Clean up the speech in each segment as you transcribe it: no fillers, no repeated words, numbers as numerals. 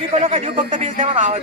बिको नका देऊ फक्त बीज द्या म्हणा आवाज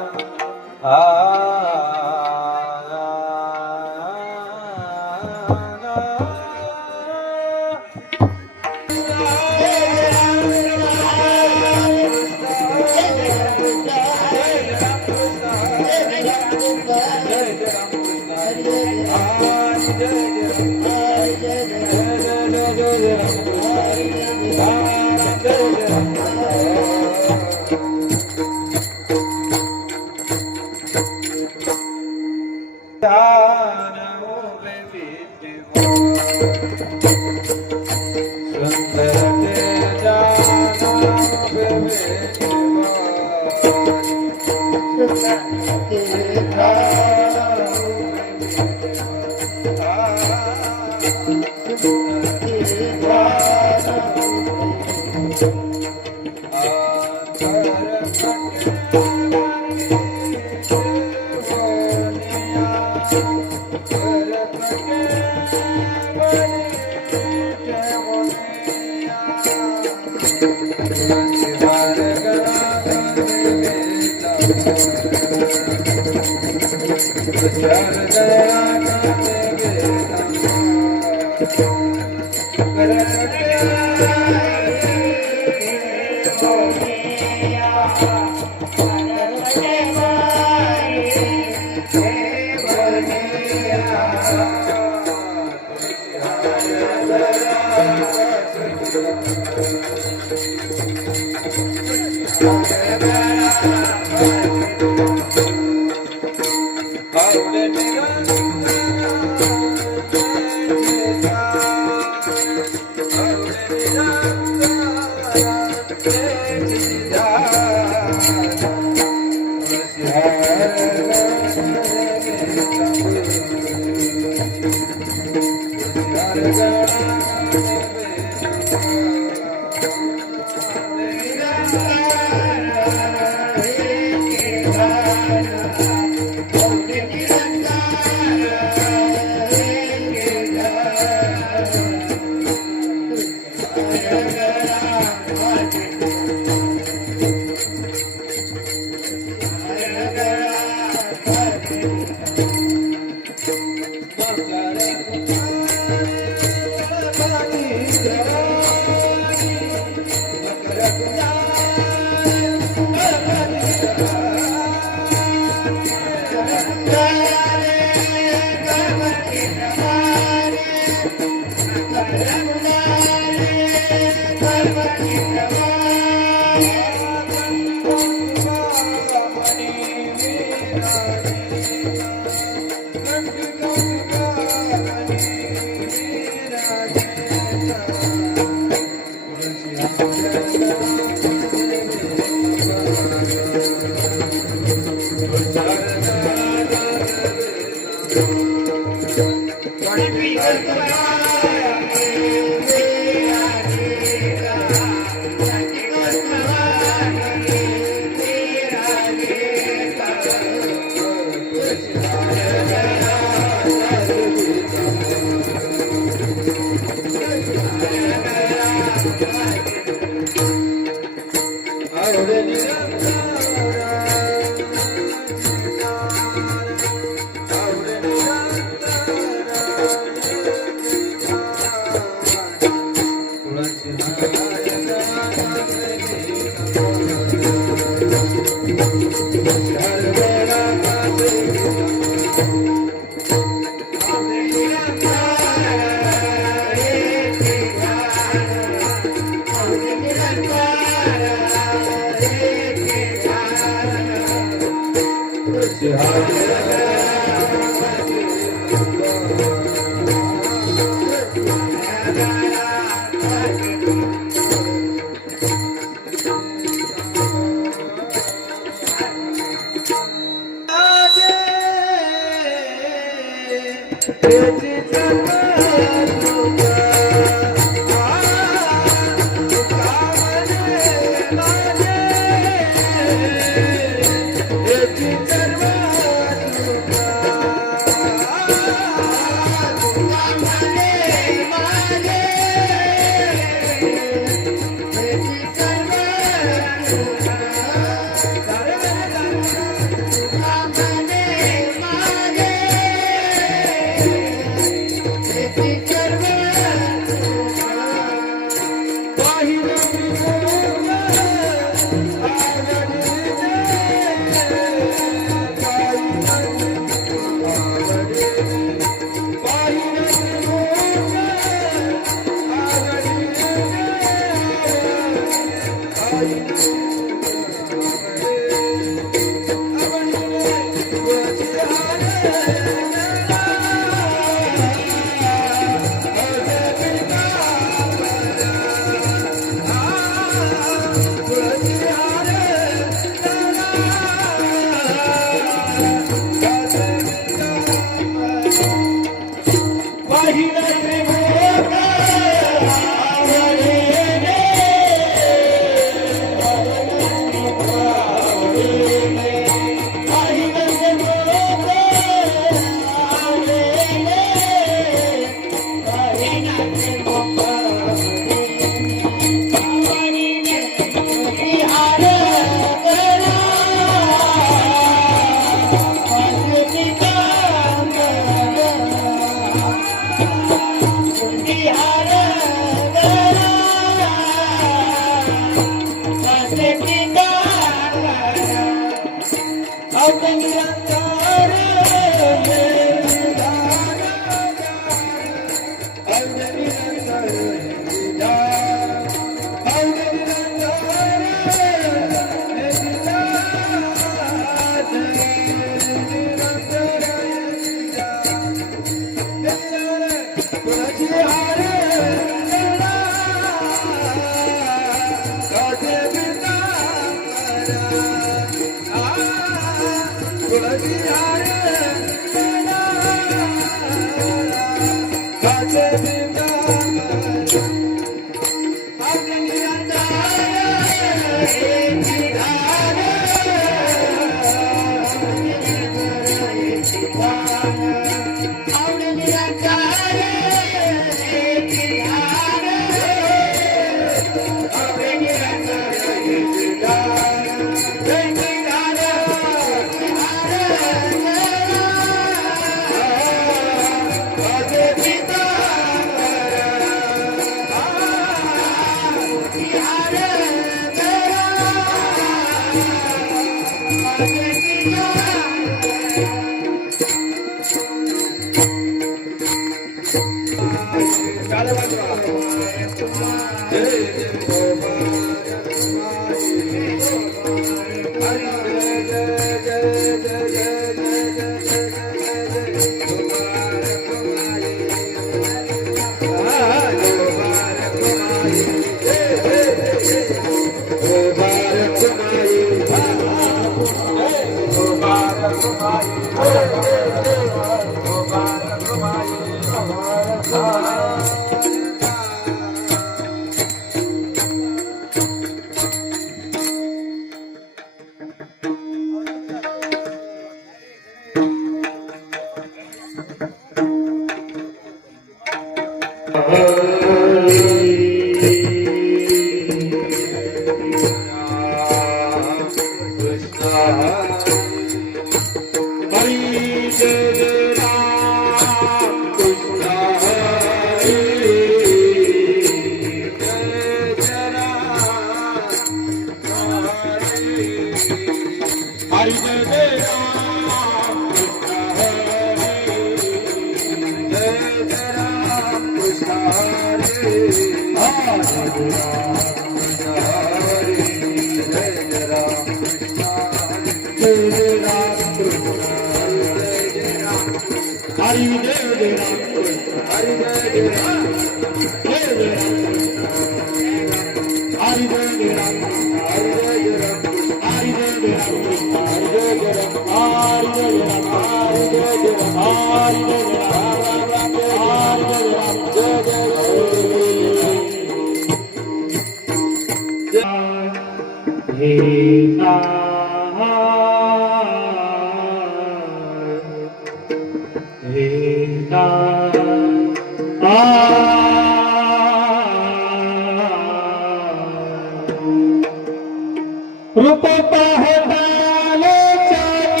रूप पाहताले चाली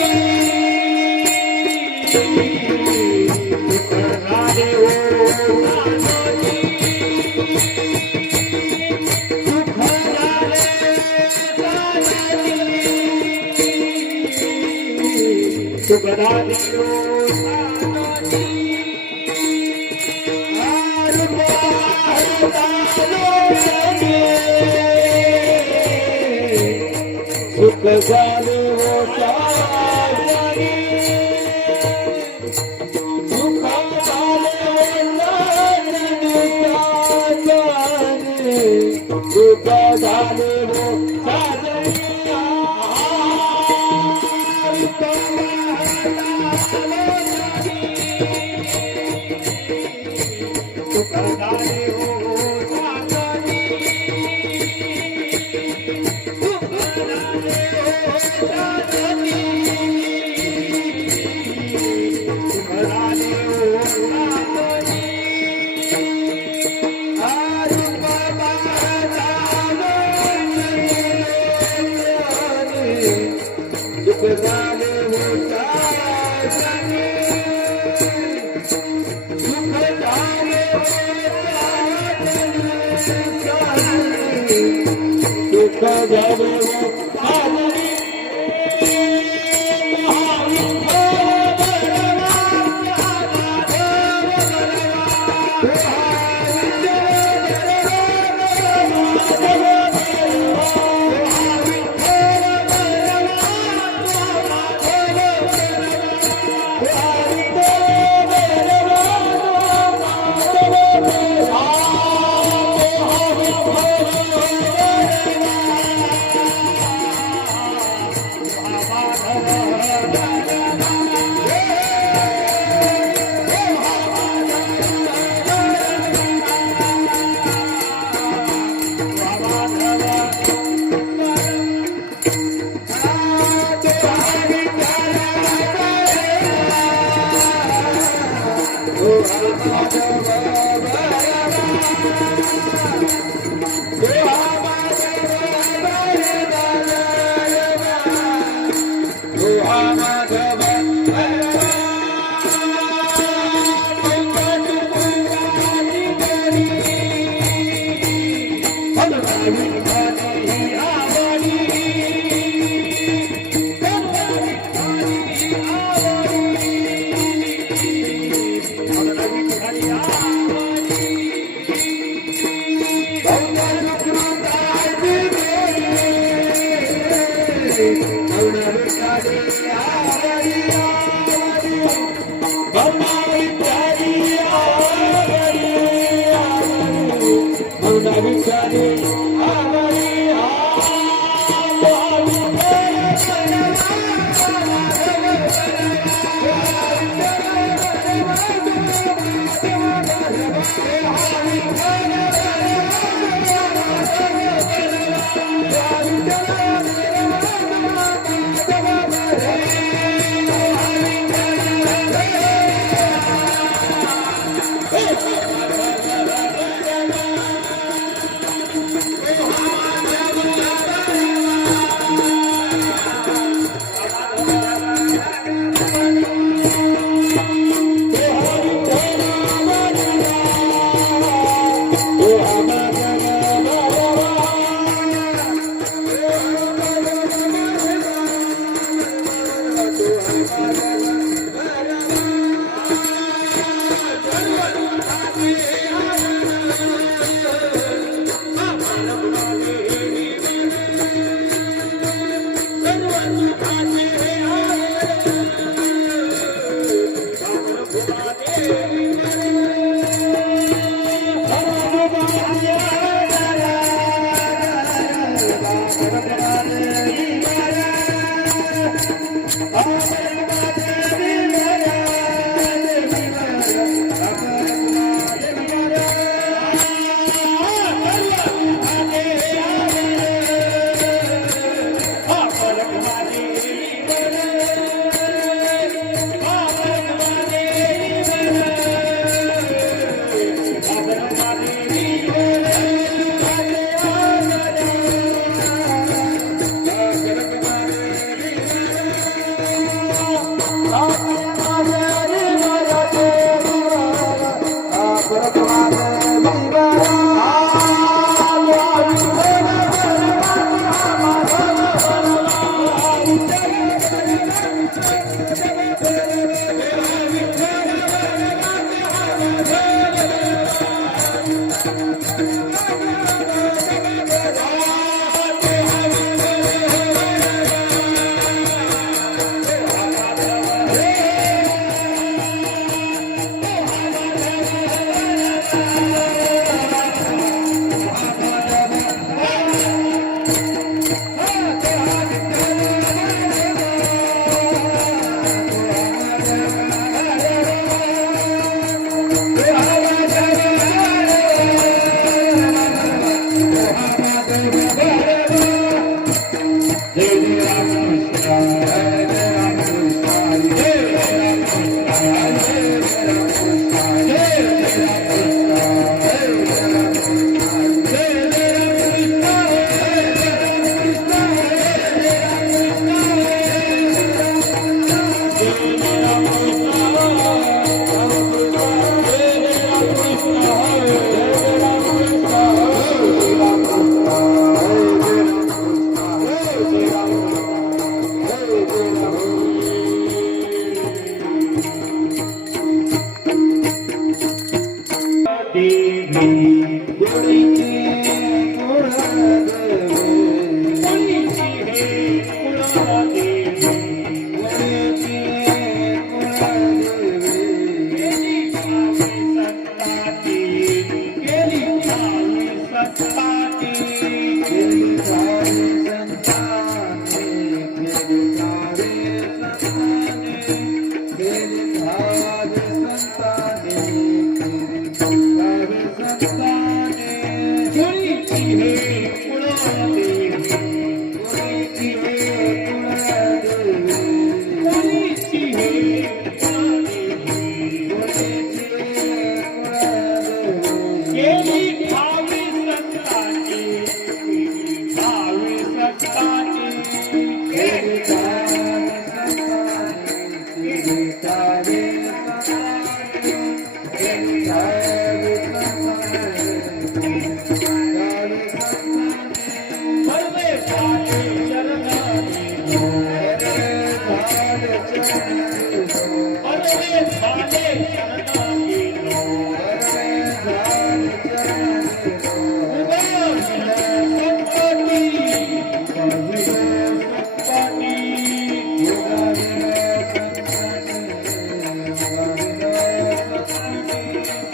सुखनारे ओ नानोजी सुखनारे सानाजी सुखनारे ओ नानोजी रूप पाहताले चाली सुख जाने हो सावधानी सुख जाने हो नानी जाने सुख जाने हो सावधानी सुख जाने हो सावधानी झाले हो साजनी सुख झाले हो साजनी सुख झाले हो साजनी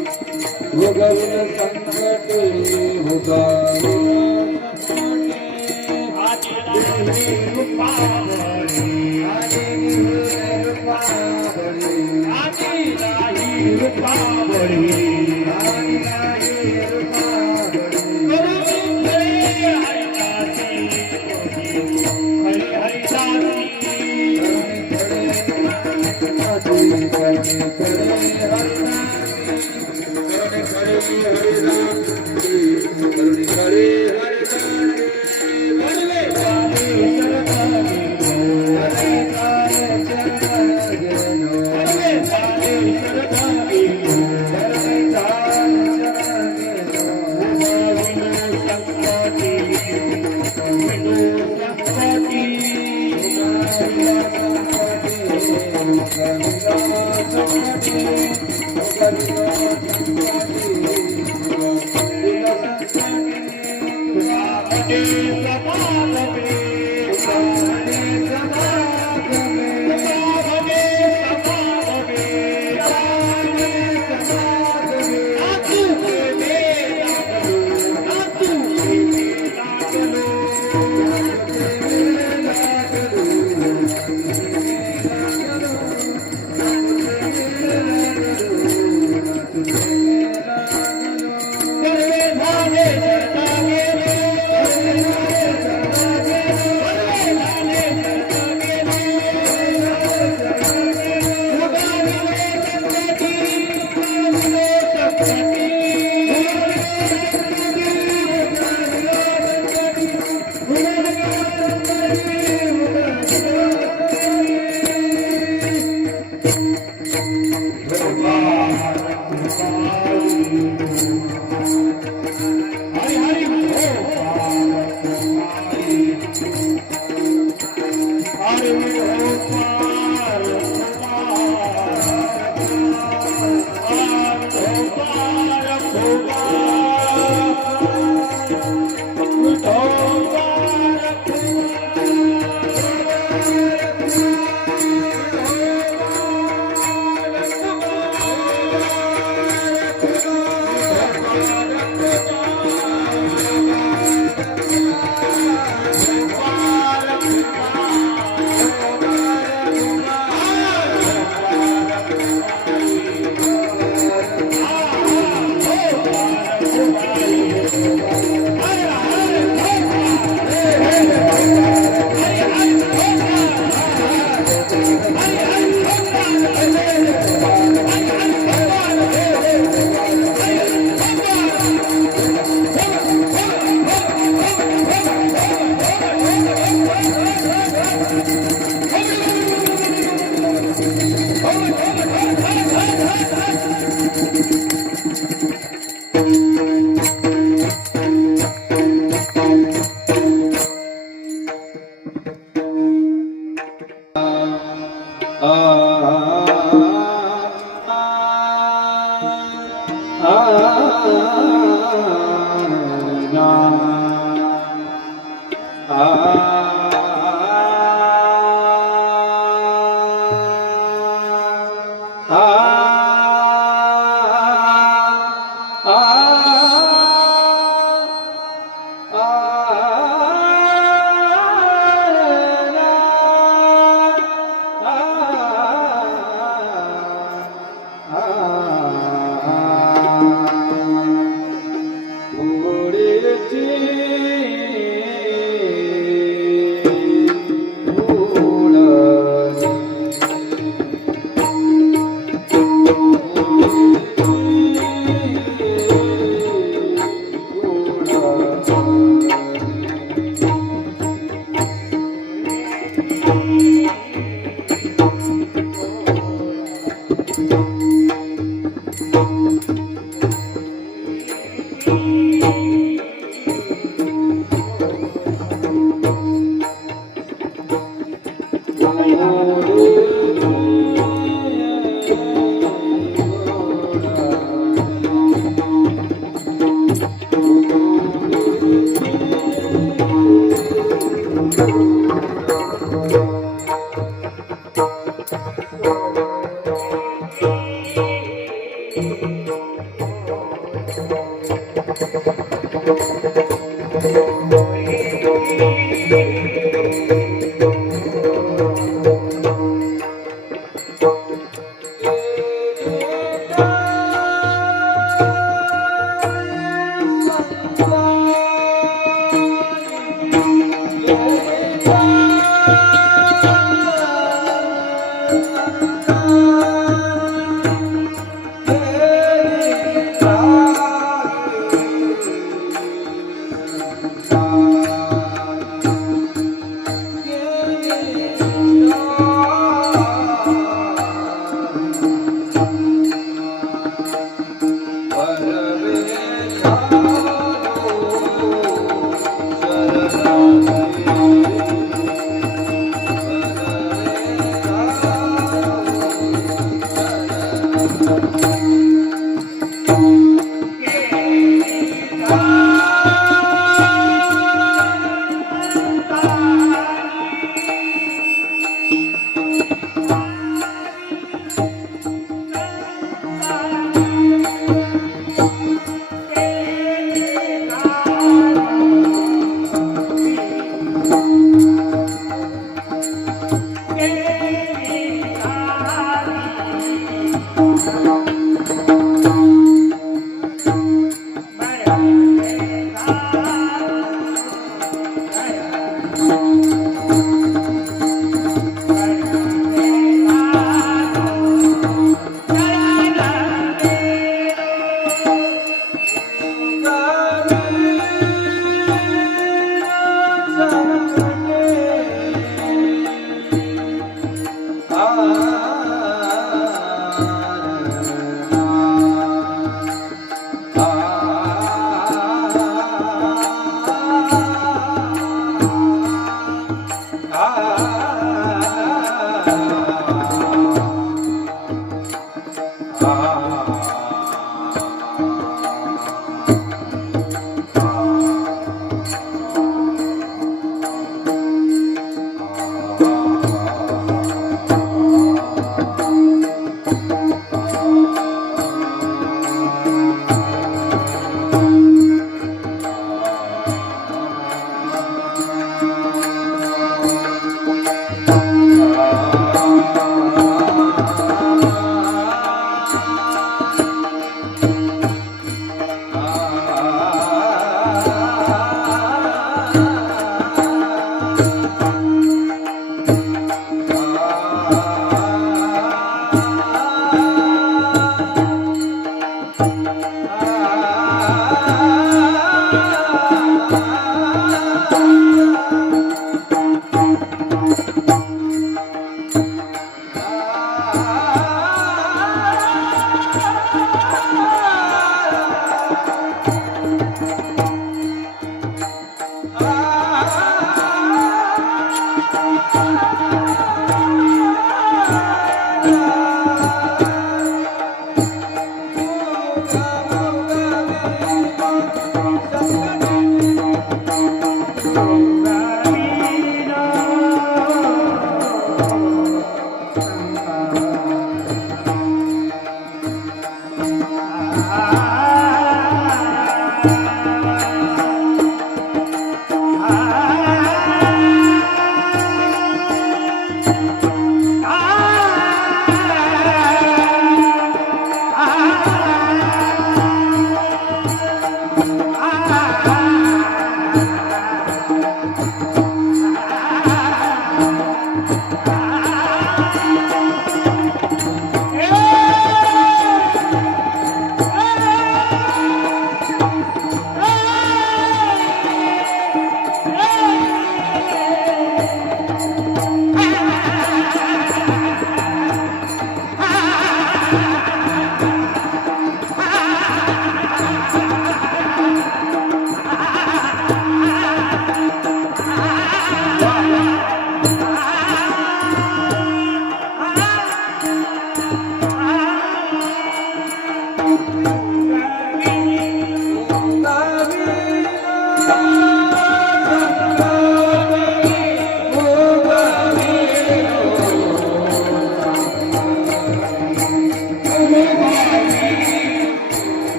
भोगविल संकटे भोगाविल आदिराही रूपावली आदिराही रूपावली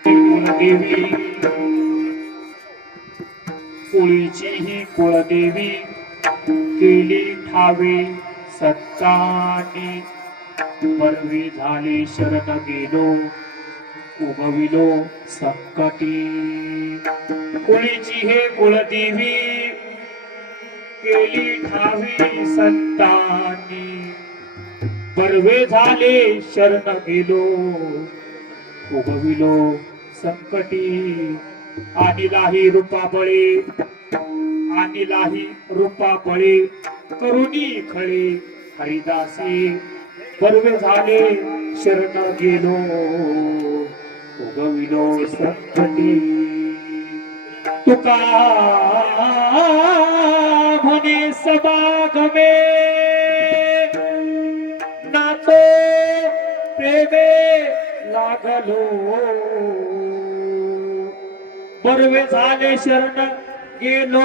कुलदेवी कुळीची ही कुळदेवी केली ठावे सत्तानी परवी झाले शरण गेलो उगविलो संकटी कुळीची हे कुळदेवी केली ठावी संतांनी परवे झाले शरण गेलो उगविलो संकटी आनिलाही रूपा बळे आनिलाही रूपा बळे करुणी खळे हरिदासी परवे झाले शरण गेलो उगविलो संकटी तुका म्हणे सभागमे नाचो प्रेमे लागलो बरवे झाले शरण गेलो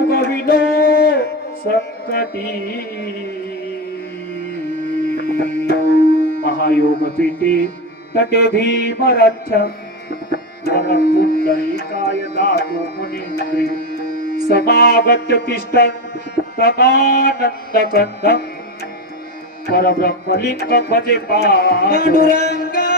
उगविलो संकटी महायोग पीठे तटे भीमरथ्य पुंडलिकाय दातो मुनीन्द्रे समागत्य तिष्ठन् तमानंद कंदम् परब्रह्मलिंग भजे पांडुरंगा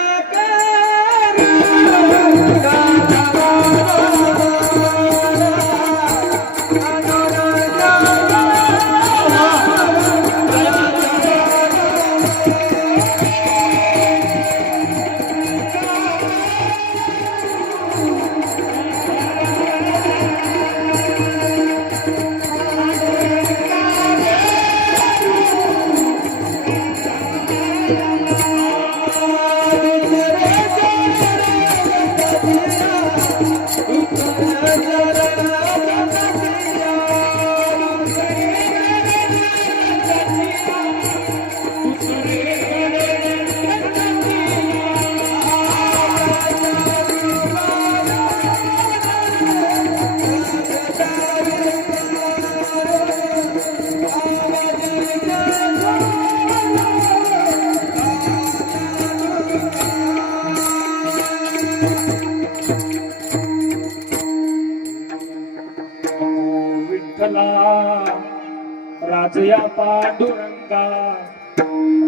राजया पांडुरंगा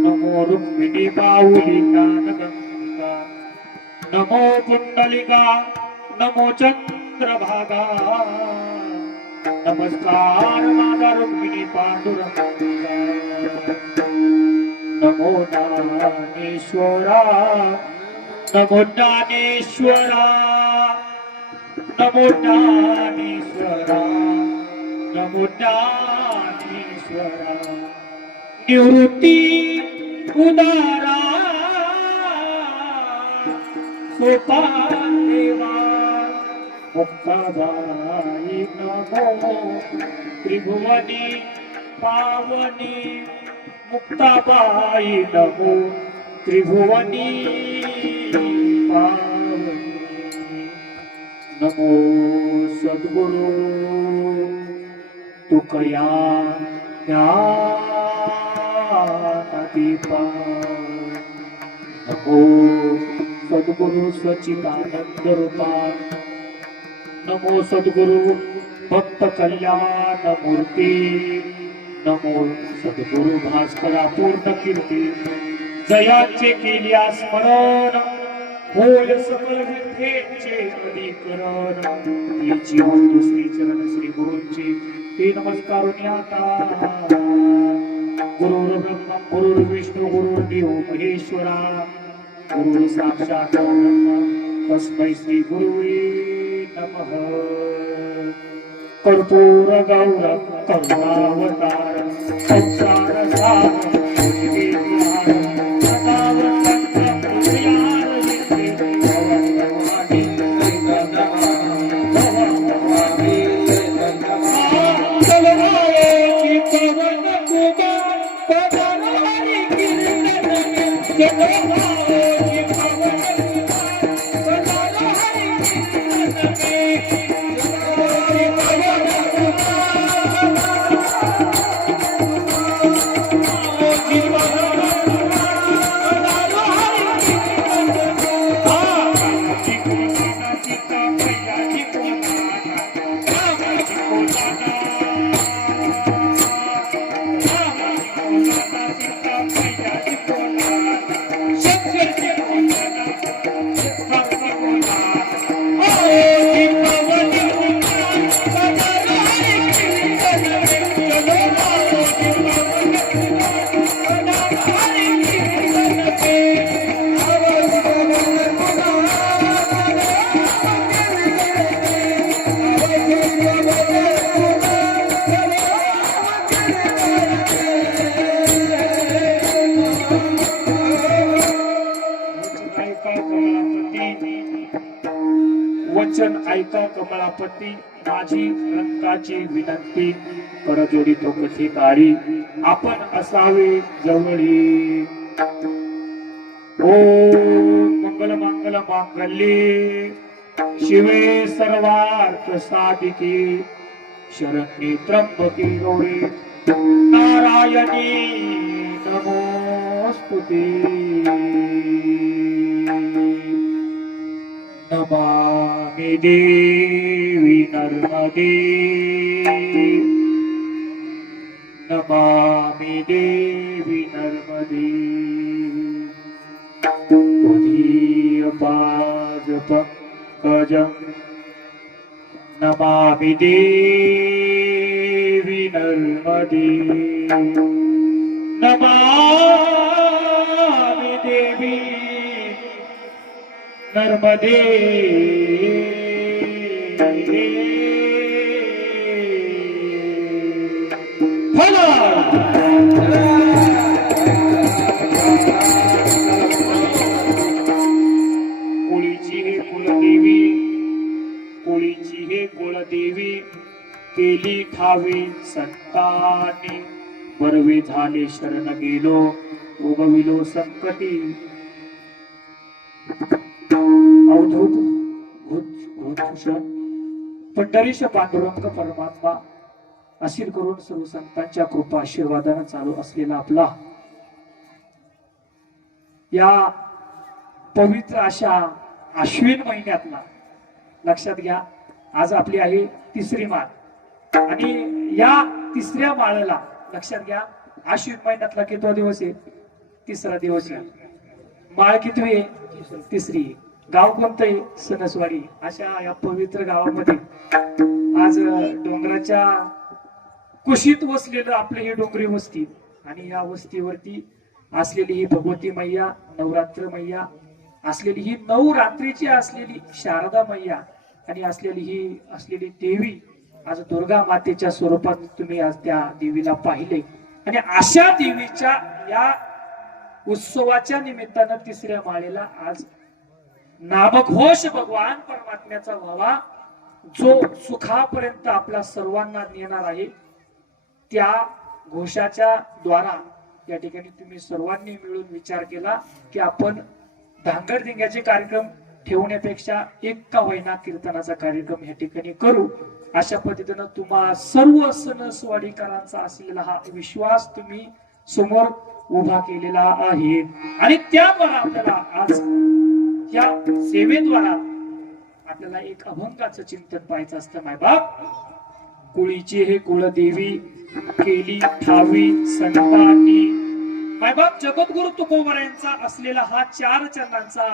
नमो रुक्मिणी माऊली ज्ञानगंगा नमो पुंडलिका नमो चंद्रभागा नमस्कार माझा रुक्मिणी पांडुरंगा नमो ज्ञानेश्वरा नमो ज्ञानेश्वरा नमो ज्ञानेश्वरा नमो ज्ञानेश्वरा निवृत्ती उदारा सोपान देवा मुक्ताबाई नमो त्रिभुवनी पावनी मुक्ताबाई नमो त्रिभुवनी पावनी नमो सद्गुरु तुकया ज्ञानदीपा नमो सद्गुरु सच्चिदानंद रूपा नमो सद्गुरु भक्त कल्याण मूर्ती नमो सद्गुरु भास्करा पूर्ण कीर्ती जयाचे केल्या स्मरण होय सकल विद्येचे अधिकरण ती जीवन श्री चरण श्री गुरूंचे ते नमस्कारून आता गुरुर्ब्रह्म गुरुर्विष्णू गुरुर्देव महेश्वरा गुरु साक्षात ब्रह्म तस्मै श्री गुरुवे नमः कर्पूर गौरव करुणावतार संसार सागर वचन ऐका कमलापती माझी रंगाची विनंती करजोडी तो कथी काळी आपण असावे जवळी ओम मंगल मंगल मांगल्ये शिवे सर्वार्थ साधिके शरण्ये त्र्यंबके गौरी नारायणी नमोस्तुते नमामि देवी नर्मदे नमामि देवी नर्मदे उदीयपाद पंकजं नमामि देवी नर्मदे नमामि देवी नर्मदे फला कोळीची हे कुलदेवी कोळीची हे कुलदेवी केली ठावी संतानी बरवे झाले शरण गेलो उगविलो संकटी अवधूत घोषण पंढरीश पांडुरंग परमात्मा आशीर करून सर्व संतांच्या कृपा आशीर्वादानं चालू असलेला आपला या पवित्र अशा आश्विन महिन्यातला लक्षात घ्या आज आपली आहे तिसरी माळ आणि या तिसऱ्या माळेला लक्षात घ्या आश्विन महिन्यातला कितवा दिवस आहे तिसरा दिवस आहे माळ कितवी आहे तिसरी गाव कोणतं आहे सणसवाडी अशा या पवित्र गावामध्ये आज डोंगराच्या कुशीत वसलेलं आपलं हे डोंगरी वस्ती आणि या वस्तीवरती असलेली ही भगवती मैया नवरात्र मैया असलेली ही नवरात्रीची असलेली शारदा मैया आणि असलेली देवी आज दुर्गा मातेच्या स्वरूपात तुम्ही आज त्या देवीला पाहिले आणि अशा देवीच्या या उत्सवाच्या निमित्तानं तिसऱ्या माळेला आज नामघोष भगवान परमात्म्याचा व्हावा जो सुखापर्यंत आपल्या सर्वांना नेणार आहे त्या घोषाच्या द्वारा या ठिकाणी तुम्ही सर्वांनी मिळून विचार केला की आपण धांगडधिंग्याचे कार्यक्रम ठेवण्यापेक्षा एक का होईना कीर्तनाचा कार्यक्रम या ठिकाणी करू अशा पद्धतीनं तुम्हा सर्व सणसवाडीकरांचा असलेला हा विश्वास तुम्ही समोर उभा केलेला आहे आणि त्याद्वारा आपल्याला आज या सेवेद्वारा आपल्याला एक अभंगाचं चिंतन पाहायचं असतं मायबाप कुळीची हे कुलदेवी केली ठावी संतांनी मायबाप जगद्गुरु तुकोबरायांचा असलेला हा 4 चरणांचा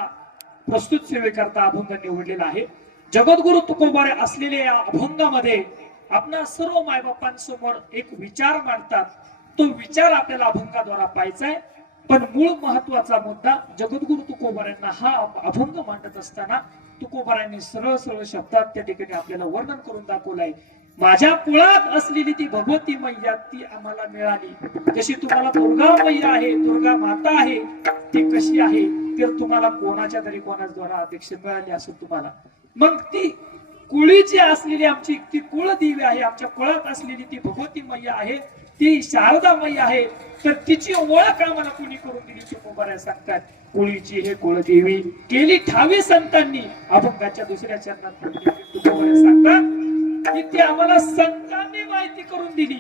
प्रस्तुत सेवेकरता अभंग निवडलेला आहे जगद्गुरु तुकोबारे असलेल्या या अभंगामध्ये आपल्या सर्व मायबापांसमोर एक विचार मांडतात तो विचार आपल्याला अभंगाद्वारा पाहायचा आहे पण मूळ महत्वाचा मुद्दा जगद्गुरु तुकोबा तुकोबारायांना हा अभंग मांडत असताना तुकोबारायांनी सरळ सरळ शब्दात त्या ठिकाणी आपल्याला वर्णन करून दाखवलंय. माझ्या कुळात असलेली ती भगवती मैया ती आम्हाला मिळाली. जशी तुम्हाला दुर्गा मैया आहे, दुर्गा माता आहे, ती कशी आहे तर तुम्हाला कोणाच्या तरी कोणाद्वारा अध्यक्ष मिळाली असं तुम्हाला. मग ती कुळीची असलेली आमची ती कुळदेवी आहे, आमच्या कुळात असलेली ती भगवती मैया आहे, ती शारदा मैया आहे. तर तिची ओळख आम्हाला कुणी करून दिली तुकोबाराय सांगतात. कुळीची हे कुळदेवी केली ठावी संतांनी. अभंगाच्या दुसऱ्या चरणात तुकोबाराय सांगतात की ती आम्हाला संतांनी माहिती करून दिली.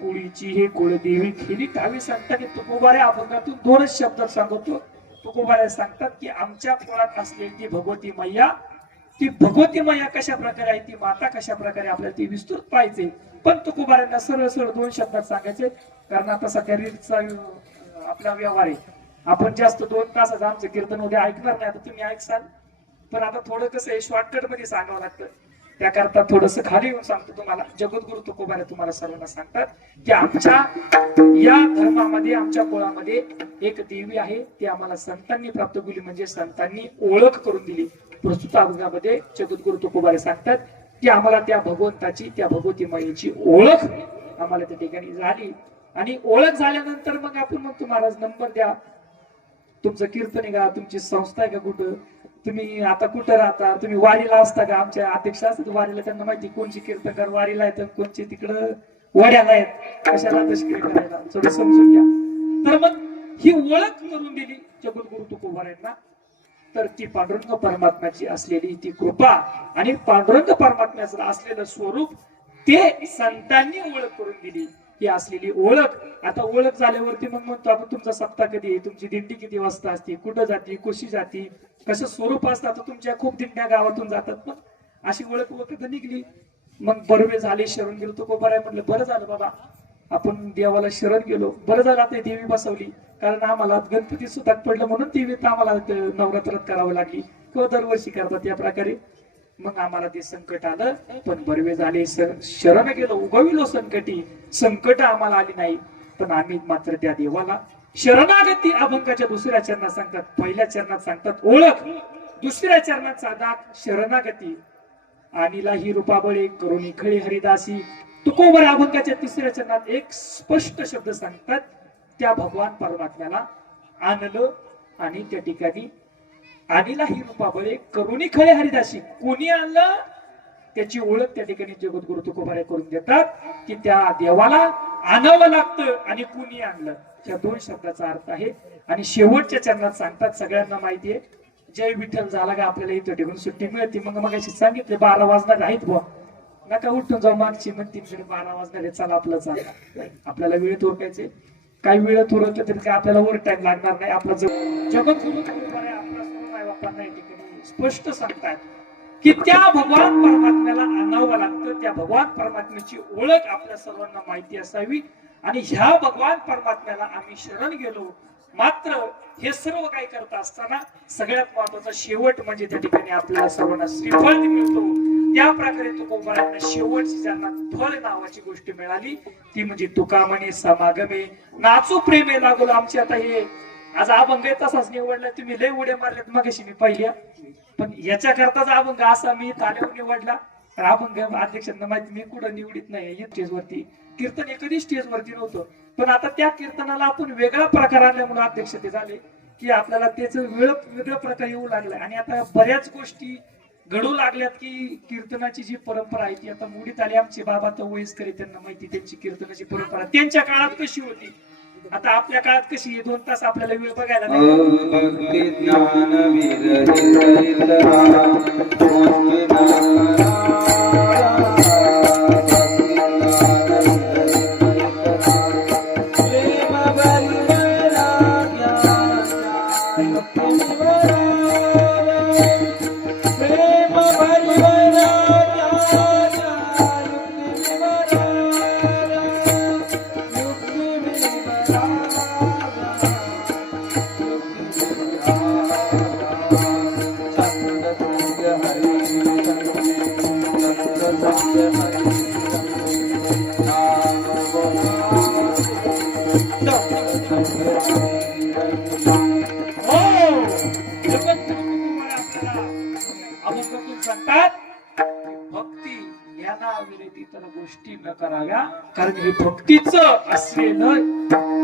कुळीची हे कुळदेवी केली ठावी संतांनी. तुकोबाराय अभंगातून दोनच शब्द सांगतो. तुकोबाराय सांगतात की आमच्या कुळात असलेली ती भगवती मैया, ती भगवती मैया कशा प्रकारे आहे, ती माता कशा प्रकारे आपल्याला ती विस्तृत पाहिजे. पण तुकोबारायांना सरळ सरळ दोन शब्दात सांगायचे, कारण आता सध्या रीलचा आपला व्यवहार आहे. आपण जास्त 2 तासाचं आमचं कीर्तन उद्या ऐकणार नाही. आता तुम्ही ऐकसाल, पण आता थोडं कसं आहे शॉर्टकट मध्ये सांगावं लागतं. त्याकरता थोडस खाली येऊन सांगतो तुम्हाला. जगद्गुरु तुकोबाराय तुम्हाला सर्वांना सांगतात की आमच्या या धर्मामध्ये, आमच्या कुळामध्ये एक देवी आहे, ती आम्हाला संतांनी प्राप्त केली, म्हणजे संतांनी ओळख करून दिली. प्रस्तुत अभंगामध्ये जगद्गुरु तुकोबाराय सांगतात की आम्हाला त्या भगवंताची, त्या भगवती माईची ओळख आम्हाला त्या ठिकाणी झाली. आणि ओळख झाल्यानंतर मग आपण म्हणतो महाराज नंबर द्या, तुमचं कीर्तन आहे का, तुमची संस्था आहे का, कुठं तुम्ही आता कुठं राहता, तुम्ही वारीला असता का. आमच्या अध्यक्ष असतात वारीला, त्यांना माहिती कोणची कीर्तनकार वारीला आहेत, कोणचे तिकडं वड्याला आहेत, कशाला तशकरी करायला, थोडं समजून घ्या. तर मग ही ओळख करून दिली जगद्गुरु तुकोबारायांना. तर ती पांडुरंग परमात्म्याची असलेली ती कृपा आणि पांडुरंग परमात्म्याचं असलेलं स्वरूप ते संतांनी ओळख करून दिली. ही असलेली ओळख, आता ओळख झाल्यावरती मग म्हणतो आपण तुमचा सप्ताह कधी आहे, तुमची दिंडी किती वाजता असते, कुठं जाती, कशी जाती, कसं स्वरूप असतं. तुमच्या खूप दिंड्या गावातून जातात. मग अशी ओळख वगैरे निघली. मग बरवे झाले, शरण गेलो. तुकोबाराय म्हणलं बरं झालं बाबा आपण देवाला शरण गेलो, बरं झालं आता देवी बसवली. कारण आम्हाला गणपती सुद्धा पडलं म्हणून देवी आम्हाला नवरात्रात करावं लागली, किंवा दरवर्षी करतात त्या प्रकारे. मग आम्हाला ते संकट आलं, पण बरवे झाले, शरण गेलो, उगविलो संकटी, संकट आम्हाला आली नाही. पण आम्ही मात्र त्या देवाला शरणागती. अभंगाच्या दुसऱ्या चरणात सांगतात, पहिल्या चरणात सांगतात ओळख, दुसऱ्या चरणात सांगतात शरणागती. आणीला ही रूपाबळे करुणी खळी हरिदासी. तुकोबाराय अभंगाच्या तिसऱ्या चरणात एक स्पष्ट शब्द सांगतात, त्या भगवान परमात्म्याला आणलं. आणि त्या ठिकाणी आणीला ही रूपाबळे करुणी खळे हरिदासी. कोणी आणलं त्याची ओळख त्या ठिकाणी जगद्गुरु तुकोबाराय करून देतात की त्या देवाला आणावं लागतं आणि कुणी आणलं, या 2 शब्दाचा अर्थ आहे. आणि शेवटच्या चरणात सांगतात, सगळ्यांना माहिती आहे, जय विठ्ठल झाला का आपल्याला इथं ठिकाणी सुट्टी मिळते. मग मगाशी सांगितले 12 वाजणार आहेत बुवा, नका उठून जाऊ, मागची म्हणते 12 वाजणार आहे, चला आपलं चालला. आपल्याला वेळेत ओळखायचे, काही वेळेत उरकलं तरी काय आपल्याला ओव्हर टाइम लागणार नाही. आपला जगद्गुरु तुकोबाराय आपल्या सर्व मायबापांना या ठिकाणी स्पष्ट सांगतात की त्या भगवान परमात्म्याला आणावं लागतं. त्या भगवान परमात्म्याची ओळख आपल्या सर्वांना माहिती असावी. आणि ह्या भगवान परमात्म्याला आम्ही शरण गेलो. मात्र हे सर्व काही करत असताना सगळ्यात महत्वाचा शेवट म्हणजे त्या ठिकाणी आपल्याला सर्वांना श्रीफळ मिळतो. त्या प्रकारे तुकोबारायांना शेवटची ज्यांना फळ नावाची गोष्ट मिळाली, ती म्हणजे तुका म्हणे समागमे नाचू प्रेमे लागलो. आमची आता हे आज अभंग तसाच निवडला, तुम्ही लय उड्या मारल्यात मगाशी मी पाहिल्या, पण याच्या करताच अभंग असा मी ताल्यावर निवडला. अभंग अध्यक्षांना माहिती, मी कुठं निवडीत नाही स्टेजवरती. कीर्तन हे कधी स्टेजवरती नव्हतं, पण आता त्या कीर्तनाला आपण वेगळा प्रकार आणल्यामुळे अध्यक्ष ते झाले की आपल्याला त्याचं वेगळं प्रकार येऊ लागलाय. आणि आता बऱ्याच गोष्टी घडू लागल्यात की कीर्तनाची जी परंपरा आहे ती आता मोडीत आली. आमचे बाबा तर वयस्कर आहे, त्यांना माहिती त्यांची कीर्तनाची परंपरा त्यांच्या काळात कशी होती, आता आपल्या काळात कशी आहे. 2 तास आपल्याला वेळ बघायला सांगतात की भक्ती ज्ञानाविरती तर गोष्टी न कराव्या, कारण हे भक्तीच असलेलं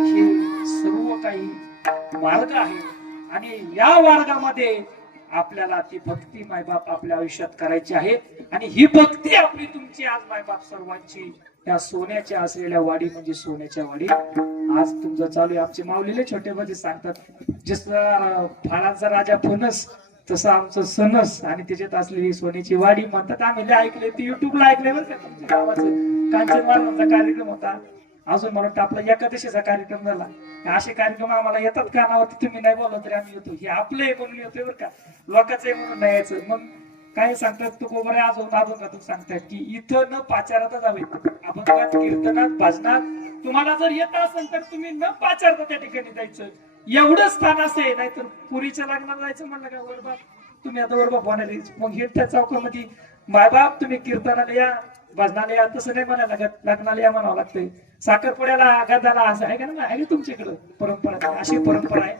हे सर्व काही मार्ग आहे आणि या मार्गामध्ये आपल्याला ती भक्ती मायबाप आपल्या आयुष्यात करायची आहे आणि ही भक्ती आपली तुमची आज मायबाप सर्वांची त्या सोन्याच्या असलेल्या वाडी म्हणजे सोन्याच्या वाडी आज तुमचं चालू आहे. आमचे माऊलीले छोटे मध्ये सांगतात जसं फळांचा राजा फणस तसं आमचं सणस आणि त्याच्यात असलेली सोन्याची वाडी म्हणतात. आम्ही ऐकले ती युट्यूबला ऐकले बरं का. तुमच्या गावाचं कांचनवारचा कार्यक्रम होता, अजून मला वाटतं आपला एकादशीचा कार्यक्रम झाला. असे कार्यक्रम आम्हाला येतात कानावरती, तुम्ही नाही बोलला तरी आम्ही येतो. हे आपलं आहे म्हणून येतोय बरं का, लोकांचं आहे म्हणून नाही यायचं. मग काय सांगतात तू गोबरे अजून का तू सांगतात की इथं न पाचारता जावे, अभंगात कीर्तनात भजनात तुम्हाला जर येत असेल तर तुम्ही न पाचारता त्या ठिकाणी जायचं. एवढं स्थान असे, नाहीतर पुरीच्या लग्नाला जायचं म्हणलं का वरबाप तुम्ही आता वरबाप होणार. मग हे त्या चौकामध्ये मायबाप तुम्ही कीर्तनाला या भजनाला या तसं नाही म्हणायला लागत, लग्नाला या म्हणावं लागतंय. साखरपुड्याला गदाला असं आहे का ना, आहे तुमच्याकडं परंपरा, अशी परंपरा आहे.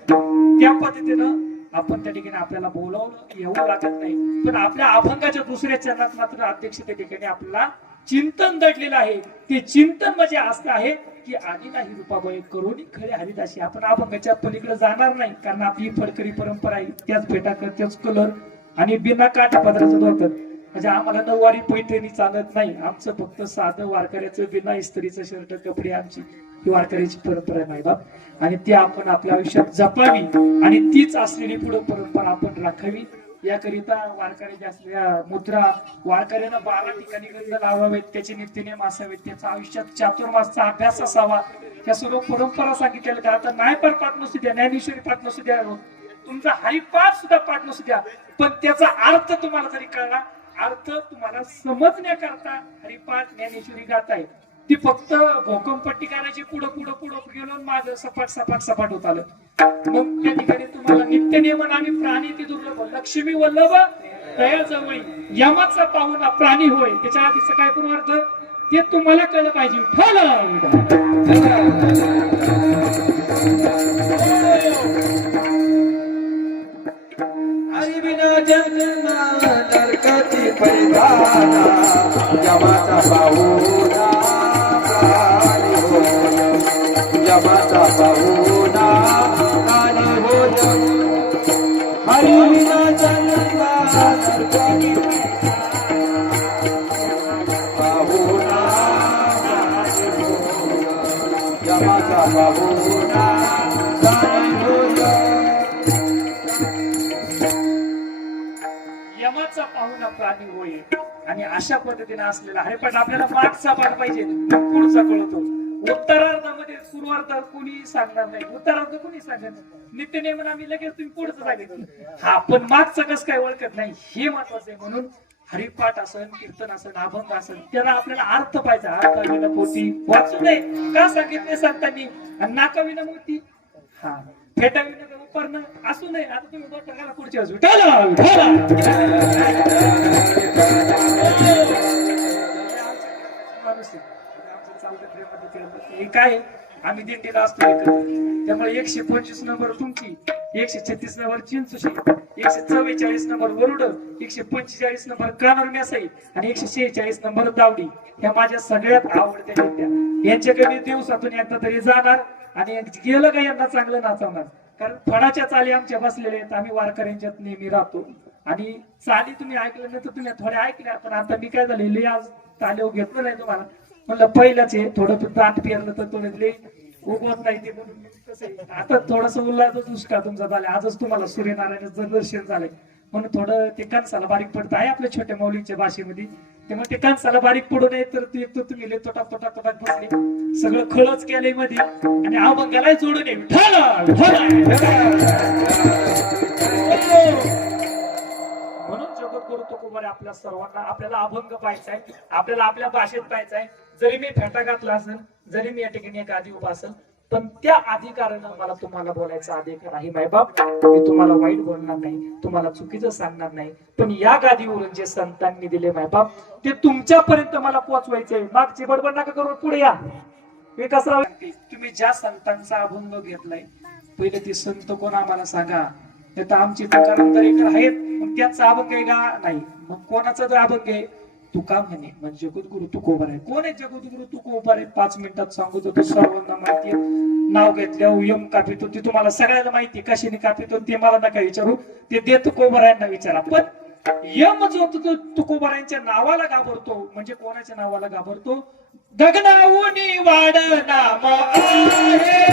त्या पद्धतीनं आपण त्या ठिकाणी आपल्याला बोलावलं एवढं लागत नाही, पण आपल्या अभंगाच्या दुसऱ्या चरणात मात्र अध्यक्ष त्या ठिकाणी आपल्याला चिंतन दडलेलं आहे. ते चिंतन म्हणजे असं आहे की आधी नाही रूपाबाई करून खरे हरिदासी. आपण अभंगाच्या पलीकडे जाणार नाही, कारण आपली फडकरी परंपरा आहे. त्याच फेटाकर, त्याच कलर आणि बिना काठा पदराचं धोतर. म्हणजे आम्हाला नऊवारी पैठणी चालत नाही. आमचं फक्त साधं वारकऱ्याचं बिना इस्त्रीचं शर्ट कपडे आमची ही वारकऱ्याची परंपरा आहे मायबाप, आणि ती आपण आपल्या आयुष्यात जपावी आणि तीच असलेली पुढे परंपरा आपण राखावी. याकरिता वारकऱ्याच्या असलेल्या मुद्रा वारकऱ्यानं 12 ठिकाणी गंध लावावेत, त्याचे नित्यनेम असावेत, त्याचा आयुष्यात चातुर्मासचा अभ्यास असावा. त्या सर्व परंपरा सांगितलेल्या का आता नाही पर पाठ नसू द्या, ज्ञानेश्वरी पाठ नसू द्या, तुमचा हरिपाठ सुद्धा पाठ नसू द्या, पण त्याचा अर्थ तुम्हाला जरी कळला, अर्थ तुम्हाला समजण्याकरता हरिपाठ ज्ञानेश्वरी गाताय. ती फक्त भोकमपट्टी करायची, पुढं पुढं पुढं गेलो माझं सपाट सपाट सपाट होत आलं. मग त्या ठिकाणी तुम्हाला नित्य नियमन आणि प्राणी ती दुर्लभ लक्ष्मी वल्लभ दया जवळी यमाचा पाहुणा प्राणी होय. त्याच्या आधीच काय पूर्वार्थ ते तुम्हाला कळलं पाहिजे. हरी बिना जन्म नरकाची पैदाना यमाचा पाहुणा प्राणी होय, यमाचा पाहुणा प्राणी होय. हरी बिना जन्म नरकाची पाहुणा प्राणी होय, यमाचा पाहुणा प्राणी होय. यमाचा पाहुणा प्राणी होय. आणि अशा पद्धतीने असलेला हरिपाठ आपल्याला मागचा पाठ पाहिजे, पुढचा कळतो. उत्तरार्धामध्ये पूर्वार्धात कोणी सांगणार नाही, उत्तरार्ध कोणी सांगणार नाही. नित्यनेमन आम्ही लगेच तुम्ही पुढचं सांगितलं, हा पण मागचं कसं काय ओळखत नाही, हे महत्वाचं आहे. म्हणून हरिपाठ असन, कीर्तन असन, अभंग असन, त्याला आपल्याला अर्थ पाहिजे. अर्थ पोटी वाचू नये का सांगितले संतांनी, आणि नाकाविना मोती हा फेटाविना उपरणं असू नये. आता तुम्ही बोट टाकायला पुढच्या बाजू काय आम्ही दिंडीला असतो एकत्र, त्यामुळे 125 नंबर तुमची, 136 नंबर चिंचुशी, 144 नंबर वरुड, 145 नंबर कानर मेसाई आणि 146 नंबर दावडी. ह्या माझ्या सगळ्यात आवडत्या दिंड्या. यांच्याकडे दिवसातून एकदा तरी जाणार आणि गेलं का यांना चांगलं नाचवणार. कारण फडाच्या चाली आमच्या बसलेल्या आहेत, आम्ही वारकऱ्यांच्यात नेहमी राहतो. आणि चाली तुम्ही ऐकल्या नाही तर तुम्ही थोड्या ऐकल्या, पण आता मी काय झालेली आज तालेव घेतलं नाही तुम्हाला, म्हणलं पहिल्याच आहे थोडं दाट पेरलं तर थोडं उगवत नाही ते, म्हणून कसं आहे आता थोडस उल्हास दुष्काळ तुमचा झाला. आजच तुम्हाला सूर्यनारायणाचं दर्शन झालंय म्हणून थोडं ते कणसाला बारीक पडतं आहे आपल्या छोट्या माऊलींच्या भाषेमध्ये. त्यामुळे ते कणसाला बारीक पडू नये तर एक तर तुम्ही लय तोटाक तोटाक तोटाक बसले, सगळं खळच केलंय मध्ये आणि अभंगाला जोडून ये म्हणून जगद्गुरु तुकोबाने आपल्या सर्वांना, आपल्याला अभंग पाहायचाय, आपल्याला आपल्या भाषेत पाहायचाय. जरी मी फेटा घातला असेल, जरी मी या ठिकाणी एक आधी उभा असेल, पण त्या अधिकारानं मला तुम्हाला बोलायचा अधिकार आहे मायबाप. मी तुम्हाला वाईट बोलणार नाही, तुम्हाला चुकीचं सांगणार नाही, पण या गादीवरून जे संतांनी दिले मायबाप ते तुमच्यापर्यंत मला पोहोचवायचंय. मागची बडबड नका करू, पुढे या. मी कसं तुम्ही ज्या संतांचा अभंग घेतलाय पहिले ते संत कोण आम्हाला सांगा. नाही तर आमची तुकाराम दरेकर आहेत, त्यांचा अभंग आहे का नाही. मग कोणाचा जो अभंग आहे तुका म्हणे म्हणजे जगद्गुरु तुकोबर आहे. कोण आहे जगद्गुरु तुकोबर आहे? 5 मिनिटात सांगू तो सर्वांना माहिती आहे. नाव घेतल्यावर यम कापितो ते तुम्हाला सगळ्याला माहिती आहे. कशाने कापितो ते मला नका विचारू, ते दे तुकोबरायांना विचारा. पण यम जो तुकोबरायांच्या नावाला घाबरतो म्हणजे कोणाच्या नावाला घाबरतो? गगनाऊनी वाड नाम आहे,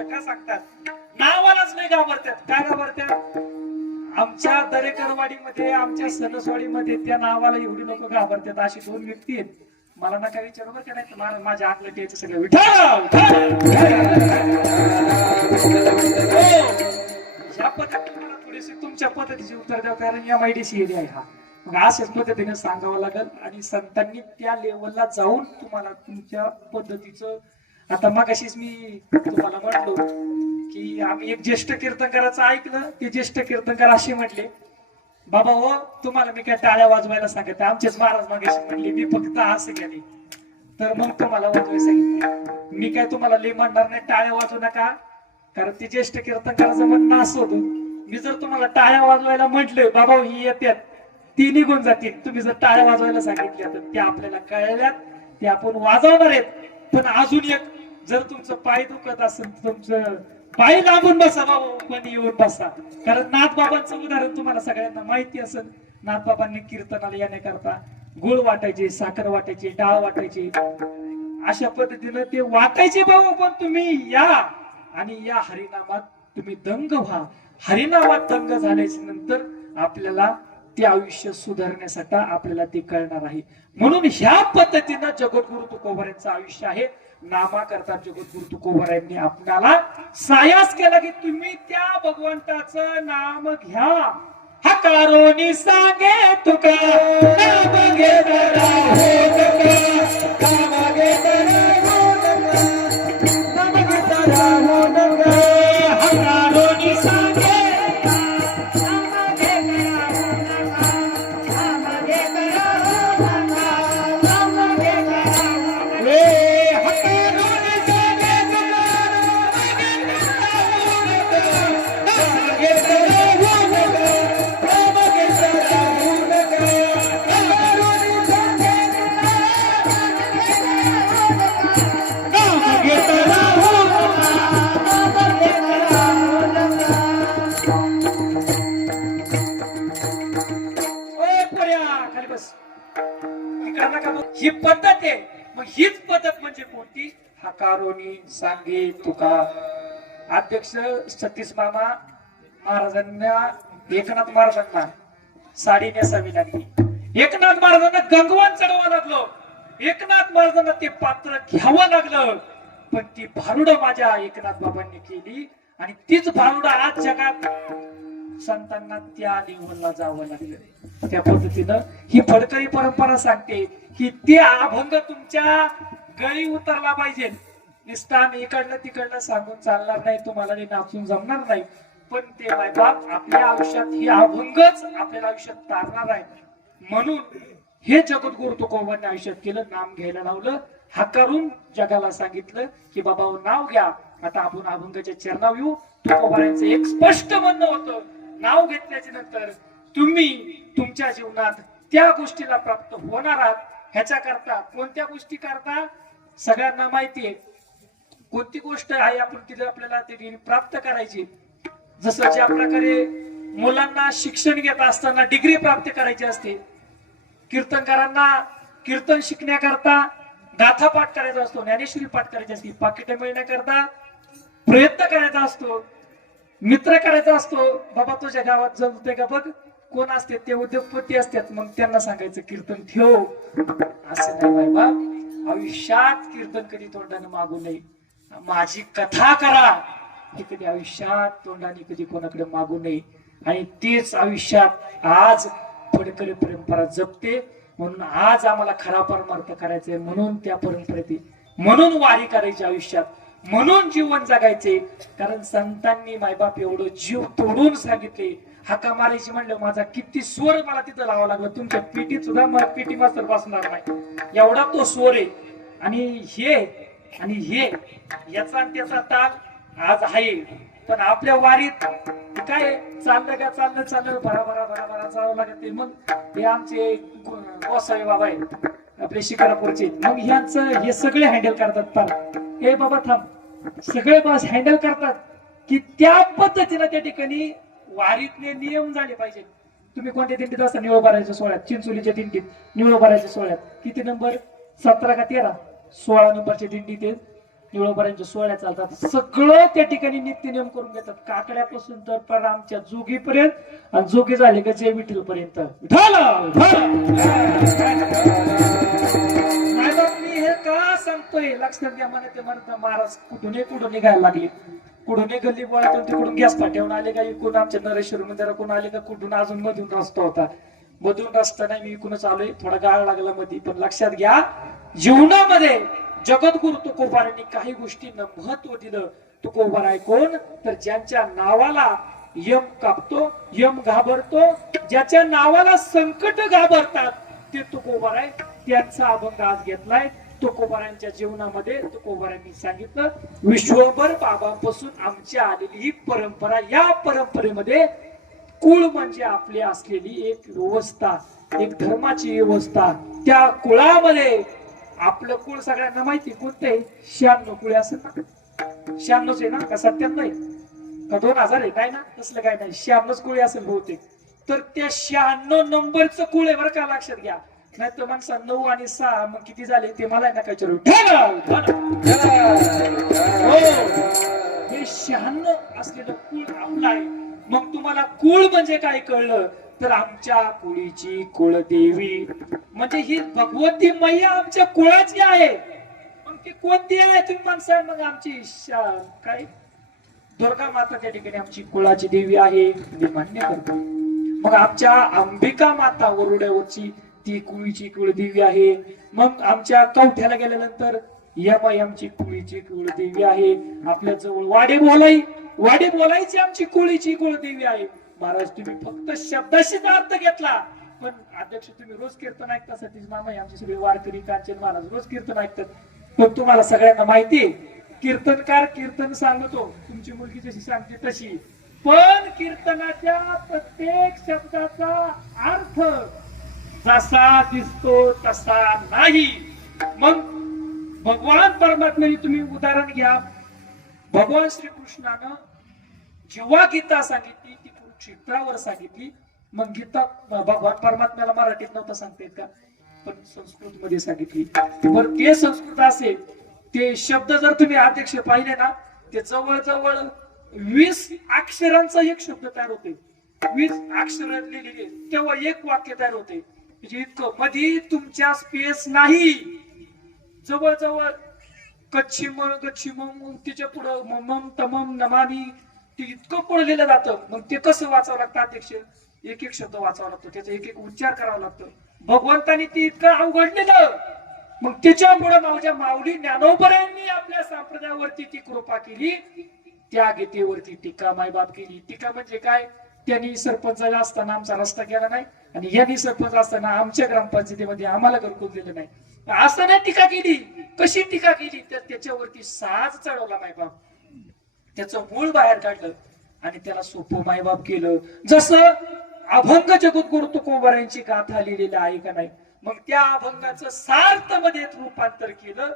का सांगतात नावालाच नाही घाबरतात. काय घाबरतात? आमच्या दरेकरवाडीमध्ये आमच्या सणसवाडीमध्ये त्या नावाला एवढी लोक घाबरतात. अशी 2 व्यक्ती आहेत. मला नका विचारू बरं का, नाही माझ्या अंगलट यायचं सगळं विठाल ह्या पद्धतीने मला थोडीशी तुमच्या पद्धतीचे उत्तर द्या, कारण या माहितीशी एरिया आहे हा. मग अशाच पद्धतीने सांगावं लागेल आणि संतांनी त्या लेवलला जाऊन तुम्हाला तुमच्या पद्धतीचं. आता मगाशीच मी तुम्हाला म्हटलो की आम्ही एक ज्येष्ठ कीर्तनकाराचं ऐकलं. ते ज्येष्ठ कीर्तनकार असे म्हटले, बाबा हो तुम्हाला मी काय टाळ्या वाजवायला सांगत, आमचेच महाराज मागाशी म्हणले मी फक्त असं केले तर मग तुम्हाला वाजवायला सांगितले. मी काय तुम्हाला लई म्हणणार नाही टाळ्या वाजवू नका, कारण ते ज्येष्ठ कीर्तनकाराचं म्हणणं असं होतं, मी जर तुम्हाला टाळ्या वाजवायला म्हटले बाबा ही येतात ती निघून जातील, तुम्ही जर टाळ्या वाजवायला सांगितल्या तर त्या आपल्याला कळल्यात, ते आपण वाजवणार आहेत. पण अजून एक, जर तुमचं पाय दुखत असेल तुमचं पाय लांबून बसा बाबा, पण येऊन बसा. कारण नाथबाबांचं उदाहरण तुम्हाला सगळ्यांना माहिती असेल. नाथबाबांनी कीर्तनाला येण्याकरता गुळ वाटायचे, साखर वाटायचे, डाळ वाटायचे, अशा पद्धतीनं ते वाटायचे बाबा. पण तुम्ही या आणि या हरिनामात तुम्ही दंग व्हा. हरिनामात दंग झाल्याच्या नंतर आपल्याला ते आयुष्य सुधारण्यासाठी आपल्याला ते कळणार आहे. म्हणून ह्या पद्धतीनं जगद्गुरु तुकोबरायांचं आयुष्य आहे. नामा करता जगद्गुरु तुकोबरायांनी आपल्याला सायास केला की तुम्ही त्या भगवंताचं नाम घ्या. हकारोनी सांगे तुका नाम घेणारा हो नका, नाम घेणारा हो नका, नाम घेणारा हो नका. हकारोनी सांगे ही पद्धत आहे. मग हीच पद्धत म्हणजे कोणती? हकारोनी सांगे तुका. अध्यक्ष सतीश मामा महाराजांना, एकनाथ महाराजांना साडी नेसावी लागली. एकनाथ महाराजांना गंगवान चढवावं लागलं. एकनाथ महाराजांना ते पात्र घ्यावं लागलं. पण ती भारुड माझ्या एकनाथ बाबांनी केली आणि तीच भारुड आज जगात संतांना त्या लेवलला जावं लागलं. त्या पद्धतीनं ही फडकरी परंपरा सांगते की ते अभंग तुमच्या गळी उतरला पाहिजे. निष्ठान इकडलं तिकडलं सांगून चालणार नाही, तुम्हाला नाचून जमणार नाही. पण ते मायबाप आपल्या आयुष्यात ही अभंगच आपल्या आयुष्यात तारणार आहे. म्हणून हे जगद्गुरु तुकोबांनी आयुष्यात केलं, नाम घ्यायला लावलं. हकारून जगाला सांगितलं की बाबा नाव घ्या. आता आपण अभंगाच्या चरणावर येऊ. तुकोबांचं एक स्पष्ट म्हणणं होतं, नाव घेतल्याच्या नंतर तुम्ही तुमच्या जीवनात त्या गोष्टीला प्राप्त होणार आहात. ह्याच्या करता कोणत्या गोष्टी करता सगळ्यांना माहिती आहे. कोणती गोष्ट आहे आपण तिला आपल्याला ती प्राप्त करायची. जसं ज्या प्रकारे मुलांना शिक्षण घेत असताना डिग्री प्राप्त करायची असते, कीर्तनकारांना कीर्तन शिकण्याकरता गाथा पाठ करायचा असतो, ज्ञानेश्वरी पाठ करायची असते, पाकिट मिळण्याकरता प्रयत्न करायचा असतो, मित्र करायचा असतो. बाबा तुझ्या गावात जमते का बघ, कोण असते ते उद्योगपती असतात, मग त्यांना सांगायचं कीर्तन ठेव. असं नाही बाबा, आयुष्यात कीर्तन कधी तोंडाने मागू नये. माझी कथा करा हे कधी आयुष्यात तोंडाने कधी कोणाकडे मागू नये. आणि तेच आयुष्यात आज फडकरी परंपरा जपते. म्हणून आज आम्हाला खरा परमार्थ करायचंय, म्हणून त्या परंपरेत, म्हणून वारी करायची आयुष्यात, म्हणून जीवन जगायचे. कारण संतांनी मायबाप एवढं जीव तोडून सांगितले. हाका मारायची म्हणलं माझा किती स्वर मला तिथं लावावं लागलं. तुमच्या पिटीत सुद्धा पीटी मास्तर बसणार नाही एवढा तो स्वर आहे. आणि हे याचा आणि त्याचा ताल आज आहे. पण आपल्या वारीत काय चाललं का चाललं भरा जावं लागत. मग हे आमचे गोसावी बाबा आहेत आपले शिकारापूरचे, मग ह्यांचं हे सगळे हँडल करतात. पार हे बाबा थांब, सगळे बस हँडल करतात की त्या पद्धतीनं त्या ठिकाणी वारीतले नियम झाले पाहिजे. तुम्ही कोणत्या दिंडीत असता? निवळबाराच्या सोहळ्यात, चिंचोलीच्या दिंडीत निवळबाराच्या सोहळ्यात किती नंबर 17 का 13 16 नंबरच्या दिंडीत निवळबाराच्या सोहळ्यात चालतात. सगळं त्या ठिकाणी नित्य नियम करून घेतात, काकड्यापासून तर पर आमच्या जोगीपर्यंत, आणि जोगी झाले का जय विठ्ठल पर्यंत. मी हे का सांगतोय लक्षात घ्या. मला ते म्हणत महाराज कुठून निघायला लागले, कुठून गल्ली बोळातून तिकडून गॅस पाठवून आले का, इकडून आमच्या नरेश्वर मंदिरा कोण आले का, कुठून अजून मधून रस्ता होता, मधून रस्ता नाही, मी इकडूनच आलोय, थोडा गाळ लागला मध्ये. पण लक्षात घ्या, जीवनामध्ये जगद्गुरु तुकोबारांनी काही गोष्टींना महत्व दिलं. तुकोबाराय कोण? तर ज्यांच्या नावाला यम कापतो, यम घाबरतो, ज्याच्या नावाला संकट घाबरतात ते तुकोबाराय. त्यांचा अभंग आज घेतलाय. तुकोबारांच्या जीवनामध्ये तुकोबारांनी सांगितलं, विश्वभर बाबांपासून आमच्या आलेली ही परंपरा, या परंपरेमध्ये कुळ म्हणजे आपली असलेली एक व्यवस्था, एक धर्माची व्यवस्था. त्या कुळामध्ये आपलं कुळ सगळ्यांना माहिती कोणतं आहे? 96 कुळे असेल ना, 96 आहे ना का 97 आहे का 2000 आहे? काय ना तसलं काय नाही, 96 कुळे असेल बहुतेक. तर त्या 96 नंबरचं कुळ आहे बरं का, लक्षात घ्या. नाही तर माणसा 9 आणि 6 मग किती झाले ते मला नका विचारू. हे 96 असलेलं कुळ आपलं आहे. मग तुम्हाला कुळ म्हणजे काय कळलं? तर आमच्या कुळीची कुळदेवी म्हणजे ही भगवती मैया आमच्या कुळाची आहे. मग ती कोणती आहे तुम्ही माणसा? मग आमची काय दुर्गा माता त्या ठिकाणी आमची कुळाची देवी आहे, मी मान्य करतो. मग आमच्या अंबिका माता वरुड्यावरची ती कुळीची कुळदेवी आहे. मग आमच्या कवठ्याला गेल्यानंतर यमाई आमची कुळीची कुळदेवी आहे. आपल्या जवळ वाडे बोलायची आमची कुळीची कुळदेवी आहे. महाराज तुम्ही फक्त शब्दाशीच अर्थ घेतला, पण अध्यक्ष तुम्ही रोज कीर्तन ऐकता. सतीश मामा आमचे सगळे वारकरी कांचन महाराज रोज कीर्तन ऐकतात. पण तुम्हाला सगळ्यांना माहिती कीर्तनकार कीर्तन सांगतो, तुमची मुलगी जशी सांगते तशी, पण कीर्तनाच्या प्रत्येक शब्दाचा अर्थ जसा दिसतो तसा नाही. मग भगवान परमात्म्याने तुम्ही उदाहरण घ्या. भगवान श्रीकृष्णानं जेव्हा गीता सांगितली ती कुरुक्षेत्रावर सांगितली. मग गीता भगवान परमात्म्याला मराठीत नव्हतं सांगता येत का, पण संस्कृत मध्ये सांगितली. बरं ते संस्कृत असेल, ते शब्द जर तुम्ही अध्यक्ष पाहिले ना, ते जवळजवळ 20 अक्षरांचा एक शब्द तयार होते. 20 अक्षर लिहिलेले तेव्हा एक वाक्य तयार होते. म्हणजे इतकं मध्ये तुमच्या स्पेस नाही. जवळजवळ कच्छिम गच्छिम तिच्या पुढं मम तमम नमामी ते इतकं पुढे लिहिलं जातं. मग ते कसं वाचावं लागतं अध्यक्ष? एक एक शब्द वाचावा लागतो, त्याचा एक एक उच्चार करावा लागतो. भगवंतानी ते इतकं अवघडलेलं. मग त्याच्या पुढे माझ्या माऊली ज्ञानोबरांनी आपल्या संप्रदायावरती ती कृपा केली. त्या गीतेवरती टीका मायबाप केली. टीका म्हणजे काय? त्यांनी सरपंच असताना आमचा रस्ता केला नाही, आणि यांनी सरपंच असताना आमच्या ग्रामपंचायतीमध्ये आम्हाला घरकुल दिलं नाही, असं नाही टीका केली. कशी टीका केली? तर त्याच्यावरती साज चढवला मायबाप, त्याचं मूळ बाहेर काढलं आणि त्याला सोपं मायबाप केलं. जसं अभंग जगद्गुरु तुकोबारांची गाथा लिहिलेली आहे का नाही, मग त्या अभंगाचं सार्थ मध्ये रूपांतर केलं.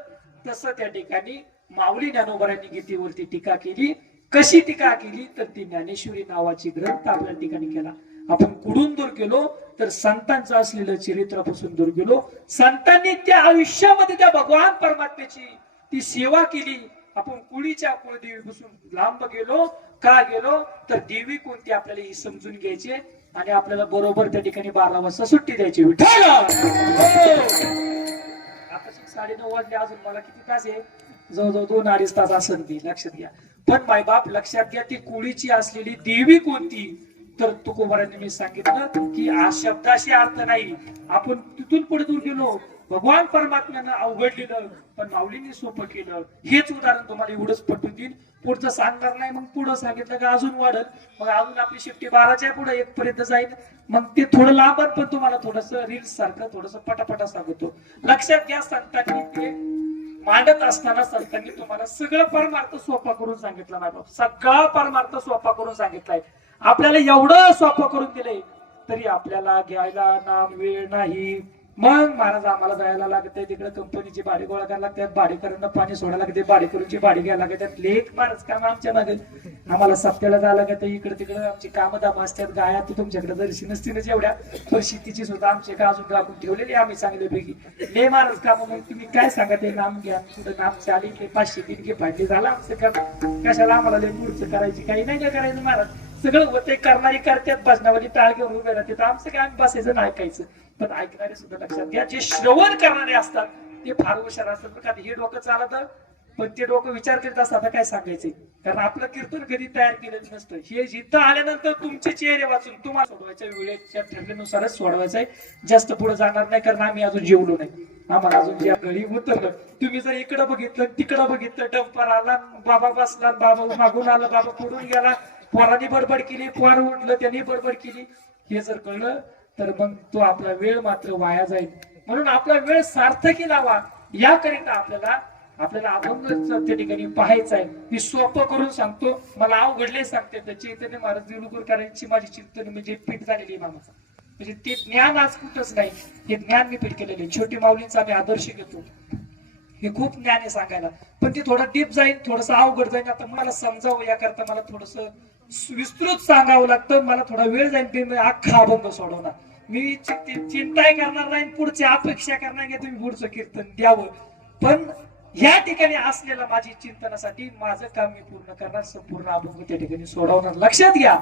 तसं त्या ठिकाणी माऊली ज्ञानोबरांनी गीतेवरती टीका केली. कशी टीका केली? तर ती ज्ञानेश्वरी नावाची ग्रंथ आपल्या ठिकाणी केला. आपण कुठून दूर गेलो तर संतांचं असलेलं चरित्रापासून दूर गेलो. संतांनी त्या आयुष्यामध्ये त्या भगवान परमात्म्याची ती सेवा केली. आपण कुळीच्या कुळदेवीपासून लांब गेलो का गेलो तर देवी कोणती आपल्याला ही समजून घ्यायची आणि आपल्याला बरोबर त्या ठिकाणी 12 वाजता सुट्टी द्यायची. विठ्ठल आता 9:30 वाजले, अजून मला किती तास आहे? जवळजवळ 2-2.5 तास असेल ती, लक्षात घ्या. पण मायबाप लक्षात घ्या, ती कुळीची असलेली देवी कोणती तर तुकोबारांनी मी सांगितलं की हा शब्दाशी अर्थ नाही. आपण तिथून पुढे दूर गेलो, भगवान परमात्म्यानं अवघडलेलं पण माऊलींनी सोपं केलं. हेच उदाहरण तुम्हाला एवढंच पटवून देईल, पुढचं सांगणार नाही. मग पुढं सांगितलं का अजून वाढत, मग अजून आपली शिफ्टी 12च्या पुढे 1 पर्यंत जाईल. मग ते थोडं लांबन पण तुम्हाला थोडस रील्स सारखं थोडस पटापटा सांगतो. लक्षात घ्या, संतांनी ते मांडत असताना संतांनी तुम्हाला सगळं परमार्थ सोपा करून सांगितलं. नाही बाबा, सगळा परमार्थ सोपा करून सांगितलाय. आपल्याला एवढं सोपं करून दिलंय तरी आपल्याला घ्यायला नाम वेळ नाही. मग महाराज आम्हाला जायला लागत आहे तिकडे, कंपनीची भाडी गोळा करायला लागतात, भाडेकरांना पाणी सोडायला लागते, भाडेकरूंची भाडी घ्यायला लागतात. लेख महाराज काम आमच्या मागे, आम्हाला सप्त्याला जायला लागत, इकडे तिकडे आमची कामं दाम असतात. गाया तर तुमच्याकडे जरशी नसतीनच एवढ्या, तर शेतीची सुद्धा आमचे का अजून राखून ठेवलेली आम्ही चांगल्यापैकी. ले महाराज काम, मग तुम्ही काय सांगा ते नाम घ्या, पुढे नाम 40-500 तिनके फाटली झालं आमचं काम. कशाला आम्हाला लय मूर्च करायची, काही नाही काय करायचं महाराज. सगळं होते, करणारी करतात, भजनावली टाळ घेऊन उभे राहते. आमचं काय, आम्ही बसायचं नाही ऐकायचं. पण ऐकणारे सुद्धा लक्षात घ्या, जे श्रवण करणारे असतात ते फार हुशार असतात. का हे डोकं चालत, पण ते डोकं विचार करीत असतात काय सांगायचे. कारण आपलं कीर्तन कधी तयार केलेलं नसतं. हे जिथं आल्यानंतर तुमचे चेहरे वाचून तुम्हाला सोडवायच्या वेळेच्या ठरल्यानुसारच सोडवायचं आहे. जास्त पुढे जाणार नाही, कारण आम्ही अजून जेवलो नाही. आम्हाला अजून जे घरी उतरलं. तुम्ही जर इकडं बघितलं तिकडं बघितलं, डंपर आला, बाबा बसला, बाबा मागून आला, बाबा पुढून गेला, पोरांनी बडबड केली, पोर उठलं त्यांनी बडबड केली, हे जर कळलं तर मग तो आपला वेळ मात्र वाया जाईल. म्हणून आपला वेळ सार्थकी लावा, याकरिता आपल्याला अभंग त्या ठिकाणी पाहायचा आहे. मी सोपं करून सांगतो, मला अवघडले सांगते. तर चैतन्य महाराज देवळकरांची माझी चिंतन म्हणजे पीठ झालेली मामाचा, म्हणजे ते ज्ञान आज कुठंच नाही. हे ज्ञान मी पीठ केलेले. छोटी माऊलींचा आम्ही आदर्श घेतो. हे खूप ज्ञान आहे सांगायला, पण ते थोडं डीप जाईल, थोडस अवघड जाईल. आता मला समजावं याकरता मला थोडस विस्तृत सांगावं लागतं. मला थोडा वेळ जाईल, अख्खा अभंग सोडवणार. मी चिंताही करणार नाही, पुढची अपेक्षा करणार नाही तुम्ही पुढचं कीर्तन द्यावं. पण या ठिकाणी असलेल्या माझी चिंतनासाठी माझं काम मी पूर्ण करणार, संपूर्ण अभंग त्या ठिकाणी सोडवणार. लक्षात घ्या,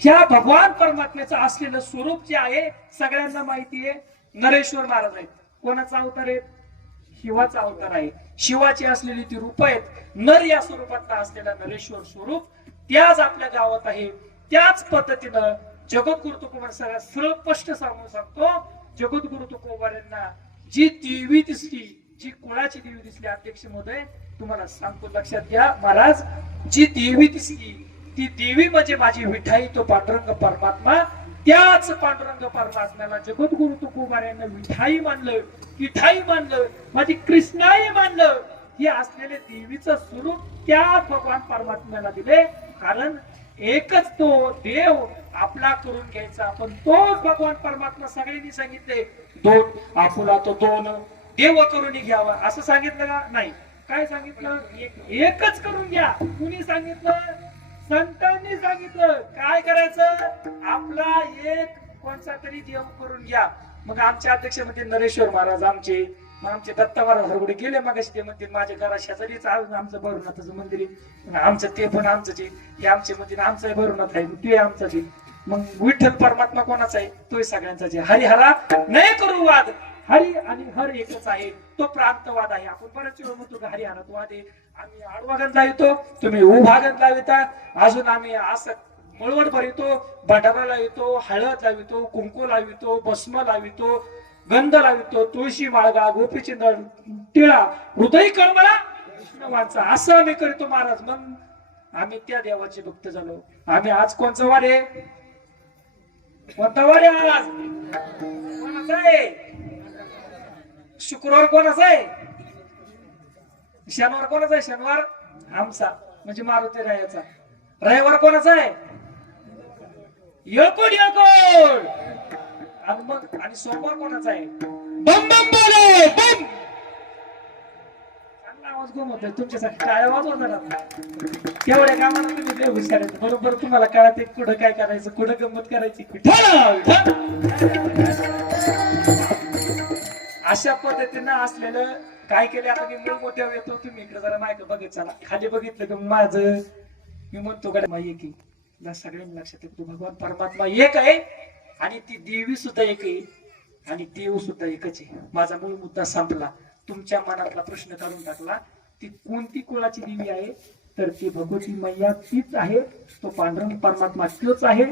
ह्या भगवान परमात्म्याचं असलेलं स्वरूप जे आहे सगळ्यांना माहिती आहे. नरेश्वर महाराज आहेत. कोणाचा अवतार आहे? शिवाचा अवतार आहे. शिवाची असलेली ती रूप आहेत. नर या स्वरूपातला असलेला नरेश्वर स्वरूप त्याच आपल्या गावात आहे. त्याच पद्धतीनं जगद्गुरु तुकोबार सगळ्यात सरळ स्पष्ट सांगून सांगतो. जगद्गुरु तुकोबार यांना जी देवी दिसली, जी कुळाची देवी दिसली, अध्यक्ष महोदय तुम्हाला सांगतो, लक्षात घ्या महाराज, जी देवी दिसली ती देवी म्हणजे माझी विठाई, तो पांडुरंग परमात्मा. त्याच पांडुरंग परमात्म्याला जगद्गुरु तुकोबार यांना विठाई मानलं, विठाई मानलं, माझी कृष्णाई मानलं. हे असलेले देवीचं स्वरूप त्या भगवान परमात्म्याला दिले. कारण एकच तो देव आपला करून घ्यायचा, पण तोच भगवान परमात्मा. सगळ्यांनी सांगितले दोन आपुला तो दोन देव करून घ्यावा, असं सांगितलं का? नाही. काय सांगितलं? एकच करून घ्या. कुणी सांगितलं? संतांनी सांगितलं. काय करायचं? आपला एक कोणता तरी देव करून घ्या. मग आमचे अध्यक्ष म्हणजे नरेश्वर महाराज आमचे, मग आमचे दत्त महाराज हरगुडे गेले. मग ते म्हणते माझ्या घरा शेजारीच आमचं भरुनाथाचं मंदिर आहे. आमचं ते पण आमचं हे आमचे मंदिर, आमचं भरुनाथ आहे, ते आमचं जे. मग विठ्ठल परमात्मा कोणाचा आहे? तोय सगळ्यांचा आहे. हरिहरा नाही करू वाद, हरी आणि हर एकच आहे. तो प्रांतवाद आहे. आपण बरेच वेळ म्हणतो का हरिहरात वाद आहे. आम्ही आडवा गंध लावितो, तुम्ही उभा गंध लाविता. अजून आम्ही असं मळवट भरितो, भंडारा लावितो, हळद लावितो, कुंकू लावितो, भस्म लावितो, गंध लावितो, तुळशी माळगा, गोपीची टिळा, हृदय कळमळा विष्णुवांचा, असं आम्ही करतो महाराज. मग आम्ही त्या देवाचे भक्त झालो. आम्ही आज कोणचा वार आहे? कोणता वार आहे आज? कोणाचा आहे? शुक्रवार कोणाचा आहे? शनिवार कोणाचा आहे? शनिवार आमचा म्हणजे मारुती रायाचा. रविवार कोणाचा आहे? येळकोट येळकोट. आणि मग आणि सोमवार कोणाचा आहे? बम बम बोले बम. चांगला आवाज घुमवतोय तुमच्यासाठी. काय आवाज होता तेवढ्या कामाला तुम्ही लय हुशार आहेत. बरोबर तुम्हाला कळत कुठं काय करायचं, कुठं गंमत करायची. अशा पद्धतीनं असलेलं काय केले आता मी मूळ मोठ्या येतो तुम्ही इकडे जरा मायक बघत चला खाली बघितलं की माझं मी म्हणतो कडे माई की सगळ्यांनी लक्षात येतो भगवान परमात्मा एक आहे आणि ती देवी सुद्धा एक आहे आणि देव सुद्धा एकच आहे. माझा मूळ मुद्दा संपला. तुमच्या मनातला प्रश्न काढून टाकला. ती कोणती कुळाची देवी आहे तर ती भगवती मैया तीच आहे. तो पांडुरंग परमात्मा तोच आहे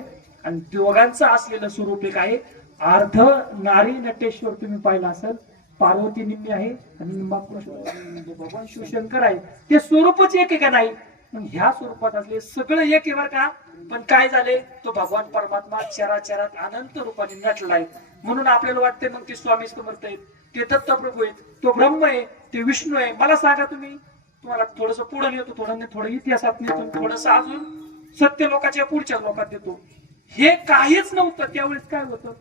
आणि दोघांचं असलेलं स्वरूप एक आहे. अर्ध नारी नटेश्वर तुम्ही पाहिला असेल. पार्वती निम्मी आहे आणि भगवान शिवशंकर आहे. ते स्वरूपच एक आहे का नाही. मग ह्या स्वरूपात असले सगळं एक आहे बरं का. पण काय झाले तो भगवान परमात्मा चराचरात अनंत रूपाने नटलाय. म्हणून आपल्याला वाटते मग ते स्वामी समर्थ आहेत, ते दत्तप्रभू आहेत, तो ब्रह्म आहे, ते विष्णू आहे. मला सांगा तुम्ही, तुम्हाला थोडस पुढे नेतो, थोडं इतिहासात नेतो, थोडस अजून सत्य लोकांच्या पुढच्या लोकात देतो. हे काहीच नव्हतं त्यावेळेस. काय होतं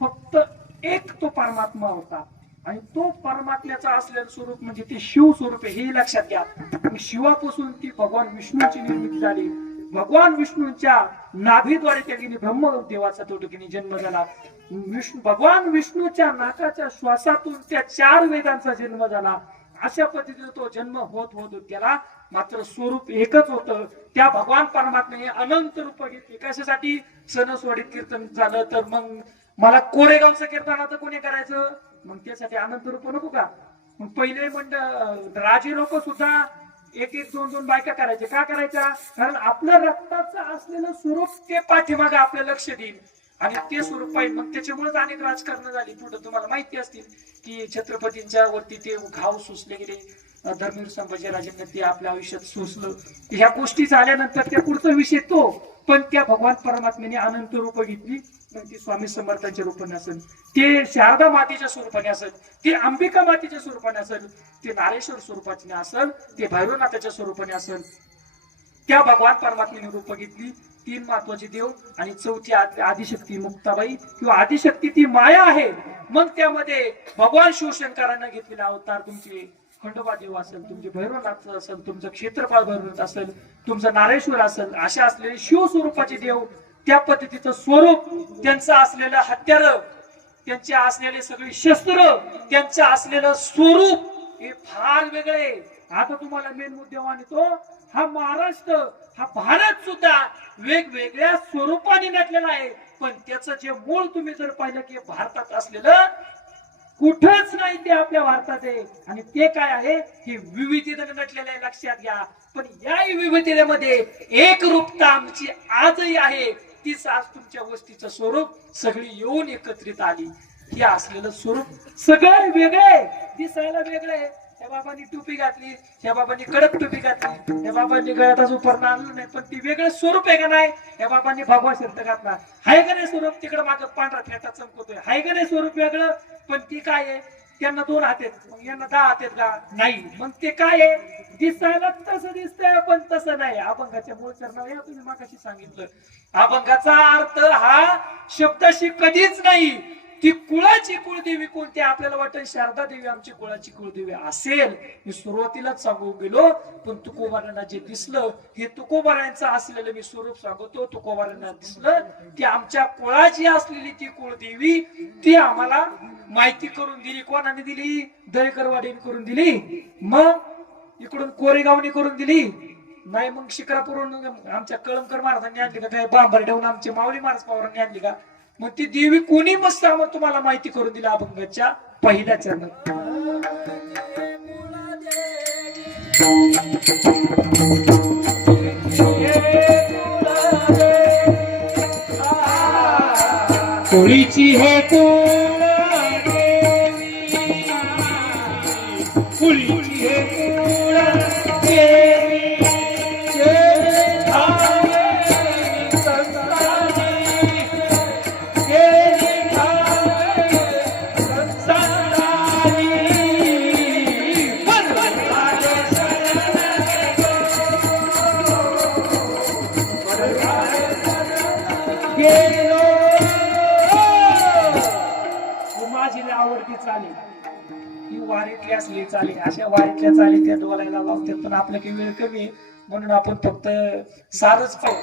फक्त एक तो परमात्मा होता आणि तो परमात्म्याचा असलेलं स्वरूप म्हणजे ते शिव स्वरूप आहे हे लक्षात घ्या. शिवापासून ती भगवान विष्णूची निर्मिती झाली. भगवान विष्णूंच्या नाभीद्वारे त्या ठिकाणी ब्रह्मदेवाचा तो ठिकाणी जन्म झाला. भगवान विष्णूच्या नाकाच्या श्वासातून त्या 4 वेदांचा जन्म झाला. अशा पद्धतीने तो जन्म होत होत त्याला मात्र स्वरूप एकच होतं. त्या भगवान परमात्म्याने अनंत रूप घेतली. कशासाठी सणसवाडीत कीर्तन झालं तर मग मला कोरेगावचं कीर्तन आता कोणी करायचं मग त्यासाठी अनंत रूप नको का. मग पहिले राजे लोक सुद्धा एक एक दोन दोन बायका करायचे. का करायच्या कारण आपलं रक्ताचं असलेलं स्वरूप ते पाठीमागे आपलं लक्ष देईल आणि ते स्वरूप पाहिजे. मग त्याच्यामुळेच अनेक राजकारण झाली. पुढे तुम्हाला माहिती असतील की छत्रपतींच्या वरती ते घाव सुचले गेले. धर्मवीर संभाजीराजांना ते आपल्या आयुष्यात सुचलं. ह्या गोष्टी झाल्यानंतर त्या पुढचा विषय तो. पण त्या भगवान परमात्म्याने अनंत रूप घेतली. मग ती स्वामी समर्थांच्या रूपाने असेल, ते शारदा मातेच्या स्वरूपाने असेल, ते अंबिका मातेच्या स्वरूपाने असेल, ते नारेश्वर स्वरूपाने असेल, ते भैरवनाथाच्या स्वरूपाने असेल. त्या भगवान परमात्म्याने रूप घेतली. 3 महत्वाचे देव आणि 4थी आदिशक्ती मुक्ताबाई किंवा आदिशक्ती ती माया आहे. मग त्यामध्ये भगवान शिवशंकरांना घेतलेला अवतार तुमचे खंडोबा देव असेल, तुमचे भैरवनाथ असेल, तुमचं क्षेत्रपाळ भैरवनाथ असेल, तुमचं नारेश्वर असेल, अशा असलेले शिव स्वरूपाचे देव. त्या पद्धतीचं स्वरूप, त्यांचं असलेलं हत्यार, त्यांचे असलेले सगळे शस्त्र, त्यांचं असलेलं स्वरूप हे फार वेगळे. आता तुम्हाला मेन मुद्दा आणतो. हा महाराष्ट्र, हा भारत सुद्धा वेगवेगळ्या स्वरूपाने नटलेला आहे. पण त्याचं जे मूळ तुम्ही जर पाहिलं की भारतात असलेलं कुठंच नाही ते आपल्या भारतात आहे. आणि ते काय आहे हे विविधतेने नटलेलं आहे. लक्षात घ्या. पण या विविधतेमध्ये एक रूपता आमची आजही आहे. तीच आज तुमच्या वस्तीचं स्वरूप सगळी येऊन एकत्रित आली. हे असलेलं स्वरूप सगळे वेगळे, दिसायला वेगळे. त्या बाबांनी टोपी घातली, त्या बाबांनी कडक टोपी घातली, त्या बाबांनी गळ्यात अजून पर्ण आणलं नाही, पण ती वेगळं स्वरूप आहे का नाही. त्या बाबांनी भगवा शर्ट घातला, हाय का नाही स्वरूप. तिकडे मागं पांढरा फेटा चमकतोय, हाय का नाही स्वरूप वेगळं. पण ती काय आहे, त्यांना 2 हात आहेत, मग यांना 10 हात आहेत का नाही. मग ते काय आहे, दिसायला तसं दिसतंय पण तसं नाही. अभंगाच्या मूळ चरणावर या तुम्ही मागाशी सांगितलं. अभंगाचा अर्थ हा शब्दाशी कधीच नाही. ती कुळाची कुळदेवी कोणती आपल्याला वाटतं शारदा देवी आमची कुळाची कुळदेवी असेल. मी सुरुवातीलाच सांगू गेलो. पण तुकोबारांना जे दिसलं हे तुकोबारांचं असलेलं मी स्वरूप सांगतो. तुकोबारांना दिसलं की आमच्या कुळाची असलेली ती कुळदेवी ती आम्हाला माहिती करून दिली. कोणाने दिली, दरेकरवाडीने करून दिली. मग इकडून कोरेगावने करून दिली नाही. मग शिक्रापूरवरून आमच्या कळमकर महाराजांनी आणली का, काय बांबरडेवून आमचे माऊली महाराज पवारांनी आणली का. मग ती देवी कोणी मस्त तुम्हाला माहिती करून दिली अभंगाच्या पहिल्या चरणात. कुळीची हे कुळीची हे आवडती चाली ही वारीतली असली चाली. अशा वारीतल्या चाली त्या डोलायला लावतात. पण आपल्या काही वेळ कमी आहे म्हणून आपण फक्त सारच पाहू.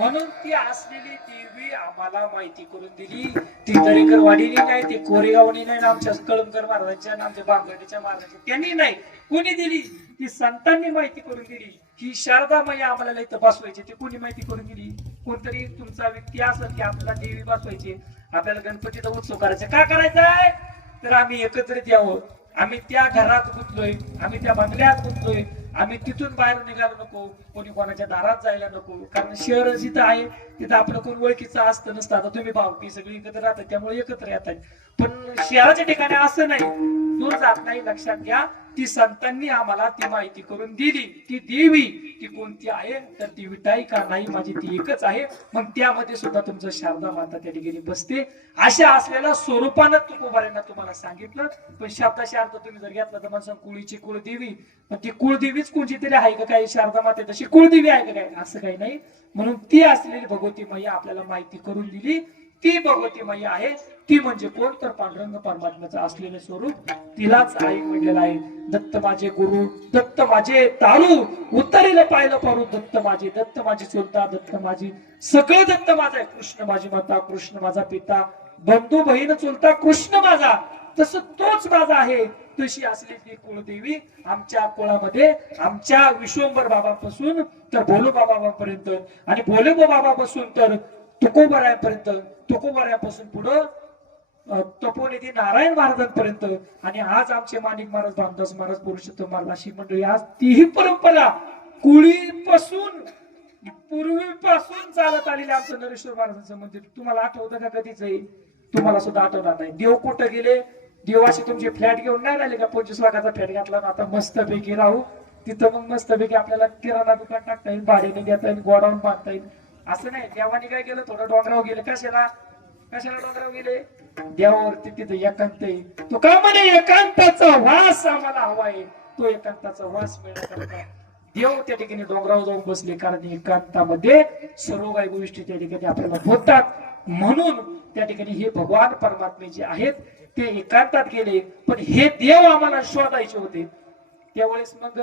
म्हणून ती असलेली देवी आम्हाला माहिती करून दिली. ती दरेकरवाडीनी नाही, ती कोरेगावनी नाही, आमच्या कळमकर महाराजांच्या आमच्या बांगडीच्या महाराजांच्या त्यांनी नाही, कोणी दिली? ती संतांनी माहिती करून दिली. ही शारदा मैया आम्हाला इथं बसवायची, ती कोणी माहिती करून दिली? कोणतरी तुमचा व्यक्ती असेल की आपल्याला देवी बसवायची, आपल्याला गणपतीचा उत्सव करायचा. का करायचा आहे? तर आम्ही एकत्रित यावं. आम्ही त्या घरात गुंतलोय, आम्ही त्या बंगल्यात गुंतलोय, आम्ही तिथून बाहेर निघालो नको, कोणी कोणाच्या दारात जायला नको. कारण शहर जिथं आहे तिथं आपलं कोण ओळखीचं असतं नसतं. आता तुम्ही भावकी सगळी एकत्र राहतात त्यामुळे एकत्र येतात, पण शहराच्या ठिकाणी असं नाही, दूर जात नाही. लक्षात घ्या, ती संतांनी आम्हाला ती माहिती करून दिली. ती देवी ती कोणती आहे? तर ती विटाई का नाही माझी ती एकच आहे. मग त्यामध्ये सुद्धा तुमचं शारदा माता त्या ठिकाणी बसते. अशा असलेल्या स्वरूपानं तुकोबाऱ्यांना तुम्हाला सांगितलं. पण शब्दाचा अर्थ तुम्ही जर घेतला तर माणसं कुळीची कुळदेवी, पण ती कुळदेवीच कोणची तरी आहे का काय? शारदा माते तशी कुळदेवी आहे का काय? असं काही नाही. म्हणून ती असलेली भगवती मैया आपल्याला माहिती करून दिली. ती भगवती मैया आहे. ती म्हणजे कोण? तर पांडुरंग परमात्म्याचं असलेलं स्वरूप. तिलाच आई म्हणलेलं आहे. दत्त माझे गुरु, दत्त माझे तारू, उत्तरेला पाहिलं पारू, दत्त माझी चुलता, दत्त माझी सगळं दत्त माझा आहे. कृष्ण माझी माता, कृष्ण माझा पिता, बंधू बहीण चुलता कृष्ण माझा, तसं तोच माझा आहे. तशी असलेली कुळदेवी आमच्या कुळामध्ये, आमच्या विश्वंभर बाबापासून तर भोलो बाबापर्यंत, आणि भोले बाबापासून तर तुकोबारायापर्यंत, तुकोबारायापासून पुढं तपोनिधी नारायण महाराजांपर्यंत, आणि आज आमचे माणिक महाराज, भामदास महाराज, पुरुषोत्तम महाराज अशी मंडळी. आज तीही परंपरा कुळीपासून पूर्वीपासून चालत आलेले आमचं नरेश्वर महाराजांचं मंदिर. तुम्हाला आठवतं का कधीच? तुम्हाला सुद्धा आठवणार नाही. देव कुठं गेले? देव असे तुमचे फ्लॅट घेऊन नाही राहिले का? 25 लाखाचा फ्लॅट घातला ना, आता मस्तपैकी राहू तिथं. मग मस्तपैकी आपल्याला किराणा दुकान टाकता येईल, भाड्याने घेता येईल, गोडाऊन बांधता येईल. असं नाही. देवाने काय केलं? थोडं डोंगरावर गेले. कशाला डोंगरावर गेले? देवावरती तिथं एकांत आहे. तो का म्हणे एकांताचा वास आम्हाला हवाय. तो एकांताचा वास मिळण्याकरता देव त्या ठिकाणी डोंगरावर जाऊन बसले. कारण एकांतामध्ये सर्व काही गोष्टी त्या ठिकाणी आपल्याला होतात. म्हणून त्या ठिकाणी हे भगवान परमात्मे जे आहेत ते एकांतात गेले. पण हे देव आम्हाला शोधायचे होते. त्यावेळेस मग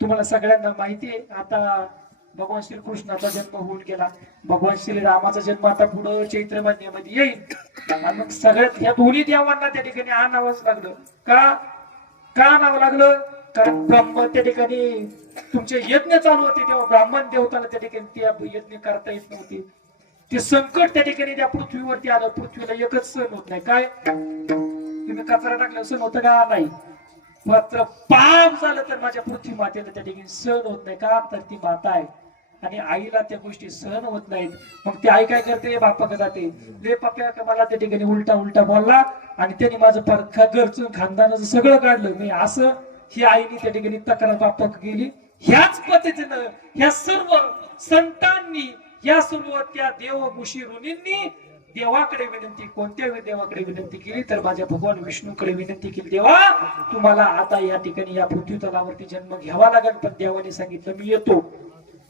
तुम्हाला सगळ्यांना माहिती आहे, आता भगवान श्रीकृष्णाचा जन्म होऊन गेला. भगवान श्रीरामाचा जन्म आता पुढं चैत्र महिन्यामध्ये येईल. आणि मग सगळ्यात ह्या दोन्ही देवांना त्या ठिकाणी आणावंच लागलं. का आणावं लागलं? कारण ब्रह्म त्या ठिकाणी तुमचे यज्ञ चालू होते, तेव्हा ब्राह्मण देवताला त्या ठिकाणी ते यज्ञ करता येत नव्हते. ते संकट त्या ठिकाणी त्या पृथ्वीवरती आलं. पृथ्वीला एकच सण होत नाही. काय? तुम्ही कचरा टाकलं सण होतं का? नाही. मात्र पाप झालं तर माझ्या पृथ्वी मातेला त्या ठिकाणी सहन होत नाही. का? तर ती माता आहे आणि आईला त्या गोष्टी सहन होत नाहीत. मग ती आई काय करते? बापाकडे जाते. ले पप्या मला त्या ठिकाणी उलटा बोलला आणि त्यांनी माझं घरचं खानदानाचं सगळं काढलं. मी असं ही आईने त्या ठिकाणी तक्रार बापाक केली. ह्याच पद्धतीनं ह्या सर्व संतांनी, या सर्व त्या देव मुशी ऋणींनी देवाकडे विनंती, कोणत्या देवाकडे विनंती केली? तर माझ्या भगवान विष्णूकडे विनंती केली. देवा, तुम्हाला आता या ठिकाणी या पृथ्वी तलावरती जन्म घ्यावा लागेल. पण देवाने सांगितलं मी येतो,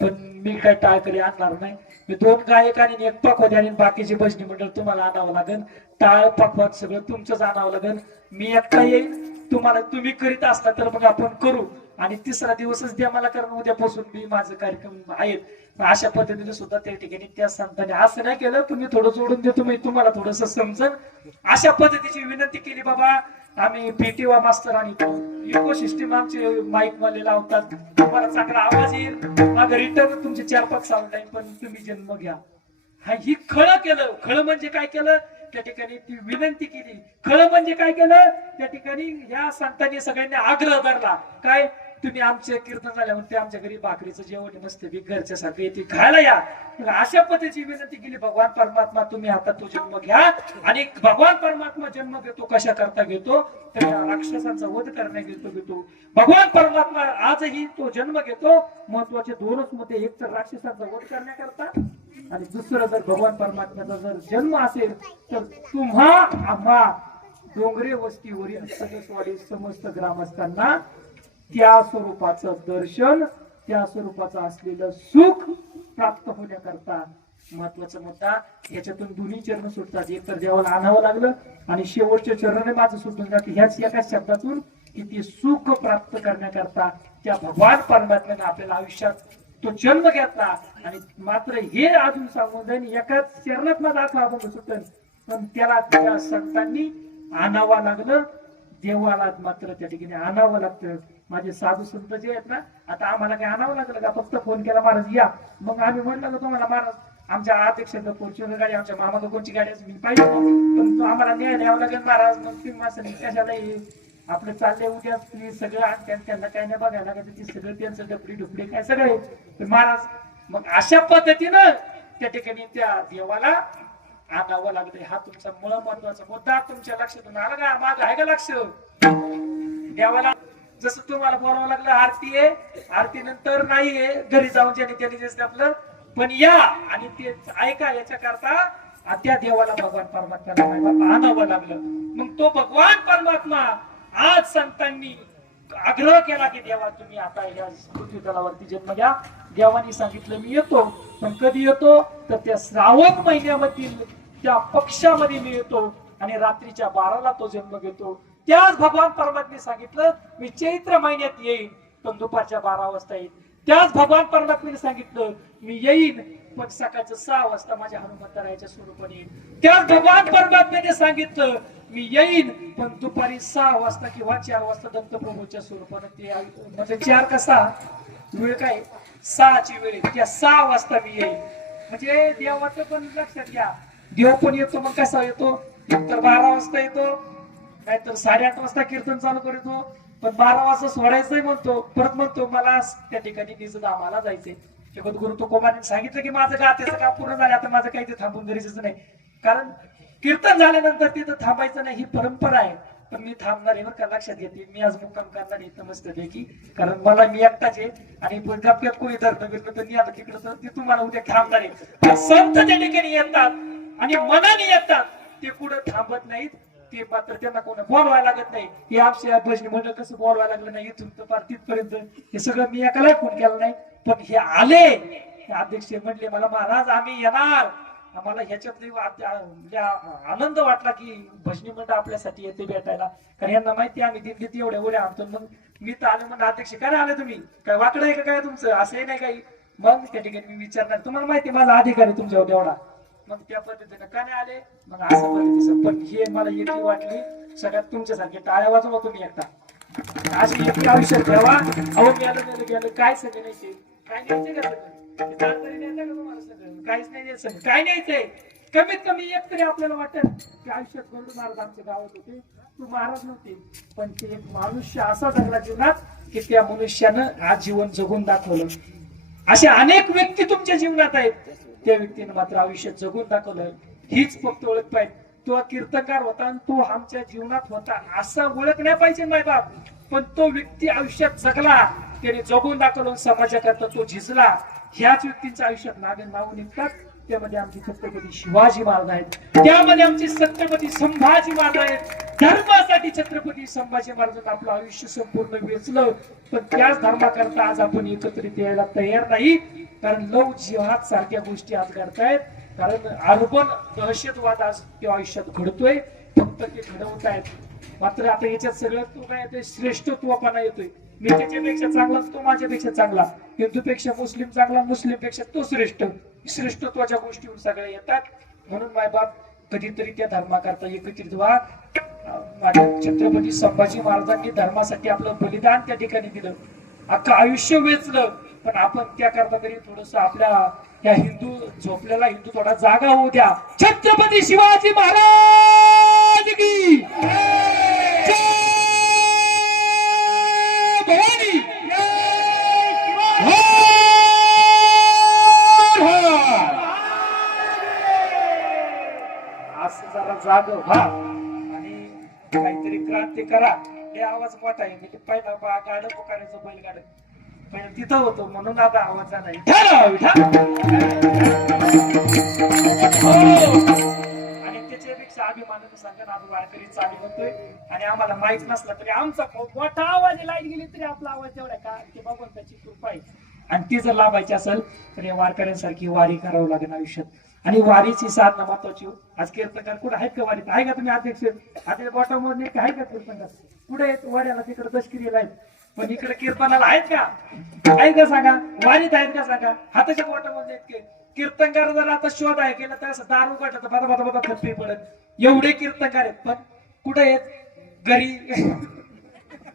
पण मी काय टाळकरी आणणार नाही. मी 2 गायक आणि 1 पखवाद आणि बाकीचे भजनी मंडळ तुम्हाला आणावं लागेल. टाळ पखवाद सगळं तुमचंच आणावं लागेल. मी एकटा येईल. तुम्ही करीत असता तर मग आपण करू. आणि 3रा दिवसच द्या मला, कारण उद्यापासून मी माझं कार्यक्रम आहेत. अशा पद्धतीने सुद्धा त्या ठिकाणी त्या संतांनी असं नाही केलं, पण मी थोडं जोडून देतो, मी तुम्हाला थोडस समजन अशा पद्धतीची विनंती केली. बाबा, आम्ही पेटीवा मास्तर आणि इको सिस्टीम आमचे माईक वाले लावतात, तुम्हाला चांगला आवाज येईल, माझं रिटर्न तुमचे 4-5 साऊंड लाईन, पण तुम्ही जन्म घ्या. ही खळं केलं. खळं म्हणजे काय केलं? त्या ठिकाणी ती विनंती केली. खळं म्हणजे काय केलं? त्या ठिकाणी या संतांनी सगळ्यांनी आग्रह धरला. काय? तुम्ही आमचे कीर्तन झाल्यावर ते आमच्या घरी भाकरीचं जेवण मस्त घरच्या सारखं येते खायला या. अशा पद्धतीची विनंती केली. भगवान परमात्मा तुम्ही आता तो जन्म घ्या. आणि भगवान परमात्मा जन्म घेतो कशा करता घेतो? तर राक्षसांचा वध करण्याकरिता घेतो. भगवान परमात्मा आजही तो जन्म घेतो. महत्वाचे 2च मुद्दे, एक तर राक्षसांचा वध करण्याकरता, आणि दुसरं जर भगवान परमात्म्याचा जर जन्म असेल तर तुम्हा आम्हा डोंगरे वस्तीवरील सदस्यवाडी समस्त ग्रामस्थांना त्या स्वरूपाचं दर्शन, त्या स्वरूपाचं असलेलं सुख प्राप्त होण्याकरता महत्वाचा मुद्दा. याच्यातून दोन्ही चरण सुटतात. एक तर देवाला आणावं लागलं आणि शेवटचे चरण माझं सुटून जाते. ह्याच एकाच शब्दातून की ते सुख प्राप्त करण्याकरता त्या भगवान परमात्म्याने आपल्याला आयुष्यात तो जन्म घेतला आणि मात्र हे अजून सांगून जाईन एकाच चरणात माझा असा अभंग सुटन, पण त्याला त्या संतांनी आणावं लागलं, देवाला मात्र त्या ठिकाणी आणावं लागतं. माझे साधू संत जे आहेत ना, आता आम्हाला काय आणावं लागलं का? फक्त फोन केला महाराज या, मग आम्ही म्हणलं का तुम्हाला महाराज आमच्या अध्यक्ष फॉर्च्युनर गाडी, आमच्या मामा कोणची गाडी असं मी पाहिजे, पण तो आम्हाला न्याय द्यावं लागेल महाराज. मग तुम्ही माणसं कशाला हे आपलं चाललंय उद्या तुम्ही सगळं त्यांना काय नाही बघायला लागत, ते सगळं त्यांचं डपडी डुपडी काय सगळे महाराज. मग अशा पद्धतीनं त्या ठिकाणी त्या देवाला आणावं लागतंय. हा तुमचा महत्वाचा मुद्दा तुमच्या लक्षातून आला का? माझं आहे का लक्ष? देवाला जसं तुम्हाला बोलावं लागलं आरती आहे, आरती नंतर नाहीये घरी जाऊन ज्याने त्याने दिसत आपलं, पण या आणि ते ऐका याच्या करता त्या देवाला भगवान परमात्म्याला आणावं लागलं. मग तो भगवान परमात्मा आज संतांनी आग्रह केला की देवा तुम्ही आता या पृथ्वी तलावरती जन्म घ्या. देवानी सांगितलं मी येतो, पण कधी येतो तर त्या श्रावण महिन्यामधील त्या पक्षामध्ये मी येतो आणि रात्रीच्या 12ला तो जन्म घेतो. त्याच भगवान परमात्म्याने सांगितलं मी चैत्र महिन्यात येईन, पण दुपारच्या 12 वाजता येईल. त्याच भगवान परमात्म्याने सांगितलं मी येईन, पण सकाळच्या 6 वाजता माझ्या हनुमंतरायाच्या स्वरूपाने येईल. त्याच भगवान परमात्म्याने सांगितलं मी येईन, पण दुपारी 6 वाजता किंवा 4 वाजता दत्तप्रभूच्या स्वरूपाने ते म्हणजे 4 का 6 वेळ काय 6ची वेळ, त्या 6 वाजता मी येईन. म्हणजे देवाचं पण लक्षात घ्या, देव पण येतो मग कसा येतो? तर 12 वाजता येतो, नाहीतर 8:30 वाजता कीर्तन चालू करतो, पण 12 वाजता सोडायचंय म्हणतो, परत म्हणतो मला त्या ठिकाणी निजधामाला जायचंय. जगद्गुरु तुकोबांनी सांगितलं की माझं गाथेचं काम पूर्ण झालं, आता माझं काही ते थांबून गरजेचं नाही, कारण कीर्तन झाल्यानंतर तिथं थांबायचं नाही ही परंपरा आहे. पण मी थांबणार आहे बरं का, लक्षात घेते. मी आज मुक्काम करणार आहे मस्त पैकी, कारण मला मी एकटाच आहे आणि गप्प्यात कोणी धरणं बिरणं तर आता तिकडं तर ते तुम्हाला उद्या थांबणार आहे. संत त्या ठिकाणी येतात आणि मनाने येतात, ते कुठं थांबत नाहीत. ते मात्र त्यांना कोण बोलवायला लागत नाही. हे आमच्या भजनी म्हणलं कसं बोलवायला लागलं नाही, इथून तर पार तिथपर्यंत हे सगळं मी एकाला फोन केला नाही, पण हे आले अध्यक्ष म्हणले मला महाराज आम्ही येणार. आम्हाला ह्याच्यात आनंद वाटला की भजनी मंडळ आपल्यासाठी येते भेटायला, कारण यांना माहिती आम्ही दिल्लीत एवढ्या उड्या आणतो. मग मी तर आले म्हणलं अध्यक्ष काय आले तुम्ही, काय वाकडं आहे का काय तुमचं, असंही नाही काही. मग त्या ठिकाणी मी विचारणार तुम्हाला माहिती माझा अधिकार आहे तुमच्यावर एवढा, मग त्या पद्धतीने का नाही आले, मग असं पद्धतीचं. पण हे मला एकही वाटली सगळ्यात तुमच्यासारखे टाळ्या वाजवा तुम्ही एकदा अशी एकटी आयुष्यात ठेवा. अहो गेलं गेलं काय सगळं नाही, काय न्यायचे का सगळं तुम्हाला सगळं काहीच नाही द्यायचं, काय न्यायचंय. कमीत कमी एक तरी आपल्याला वाटत की आयुष्यात गरुड महाराज आमच्या गावात होते, तू महाराज नव्हते, पण ते एक मनुष्य असा जगला जीवनात की त्या मनुष्यानं आज जीवन जगून दाखवलं. अशा अनेक व्यक्ती तुमच्या जीवनात आहेत, त्या व्यक्तीने मात्र आयुष्य जगून दाखवलं. हीच फक्त ओळख पाहिजे. तो कीर्तनकार होता आणि तो आमच्या जीवनात होता असं ओळख नाही पाहिजे माय बाप, पण तो व्यक्ती आयुष्यात जगला, त्याने जगून दाखवलं, समाजाकरता तो झिजला. ह्याच व्यक्तींच्या आयुष्यात नाव निघतात. त्यामध्ये आमचे छत्रपती शिवाजी महाराज आहेत, त्यामध्ये आमचे छत्रपती संभाजी महाराज आहेत. धर्मासाठी छत्रपती संभाजी महाराजांनी आपलं आयुष्य संपूर्ण वेचलं, पण त्याच धर्माकरता आज आपण एकत्रित यायला तयार नाही. कारण लव जिहाद सारख्या गोष्टी आज घडतायत, कारण अर्बन दहशतवाद आज त्या आयुष्यात घडतोय, फक्त ते घडवत आहेत. मात्र आता याच्यात सगळं तो काय येतोय, श्रेष्ठत्वपणा येतोय. मी त्याच्यापेक्षा चांगला, तो माझ्यापेक्षा चांगला, हिंदूपेक्षा मुस्लिम चांगला, मुस्लिमपेक्षा तो श्रेष्ठ, श्रेष्ठत्वाच्या गोष्टी सगळ्या येतात. म्हणून मायबाप कधीतरी त्या धर्माकरता एकत्रित व्हा. माझ्या छत्रपती संभाजी महाराजांनी धर्मासाठी आपलं बलिदान त्या ठिकाणी दिलं, अख्खं आयुष्य वेचलं, पण आपण त्याकरता तरी थोडस आपल्या या हिंदू झोपलेला हिंदू थोडा जागा होऊ द्या. छत्रपती शिवाजी महाराज की भवानी, असं जरा जाग व्हा आणि काहीतरी क्रांती करा. हे आवाज मोठा आहे, म्हणजे पहिला गाड पुकारायचं बैलगाड पहिलं तिथं होतो, म्हणून आता आवाज नाही. आणि त्याच्यापेक्षा अभिमानाने सांगा आज वारकरी चालू होतोय आणि आम्हाला माहित नसला तरी आमचा मोठा आवाज, लाईट गेली तरी आपला आवाज तेवढा का, ते भगवंताची कृपा आहे. आणि ती जर लाभायची असेल तर या वारकऱ्यांसारखी वारी करावं लागेल आयुष्यात. आणि वारीची साधना महत्वाची. आज कीर्तनकार कुठे आहेत का वारीत? आहे का तुम्ही अध्यक्ष? आता बॉटमवर आहे का कीर्तनकार? कुठे आहेत वाड्याला? तिकडे दशकिरीला आहेत. पण इकडे कीर्तनाला आहेत का? आहेत का सांगा? वारीत आहेत का सांगा? हाताच्या बोटामध्ये आहेत की? कीर्तनकार जर आता शोध आहे केला तर असं दारू काढत बता बता बता थप्पी पडत एवढे कीर्तनकार आहेत, पण कुठे आहेत? घरी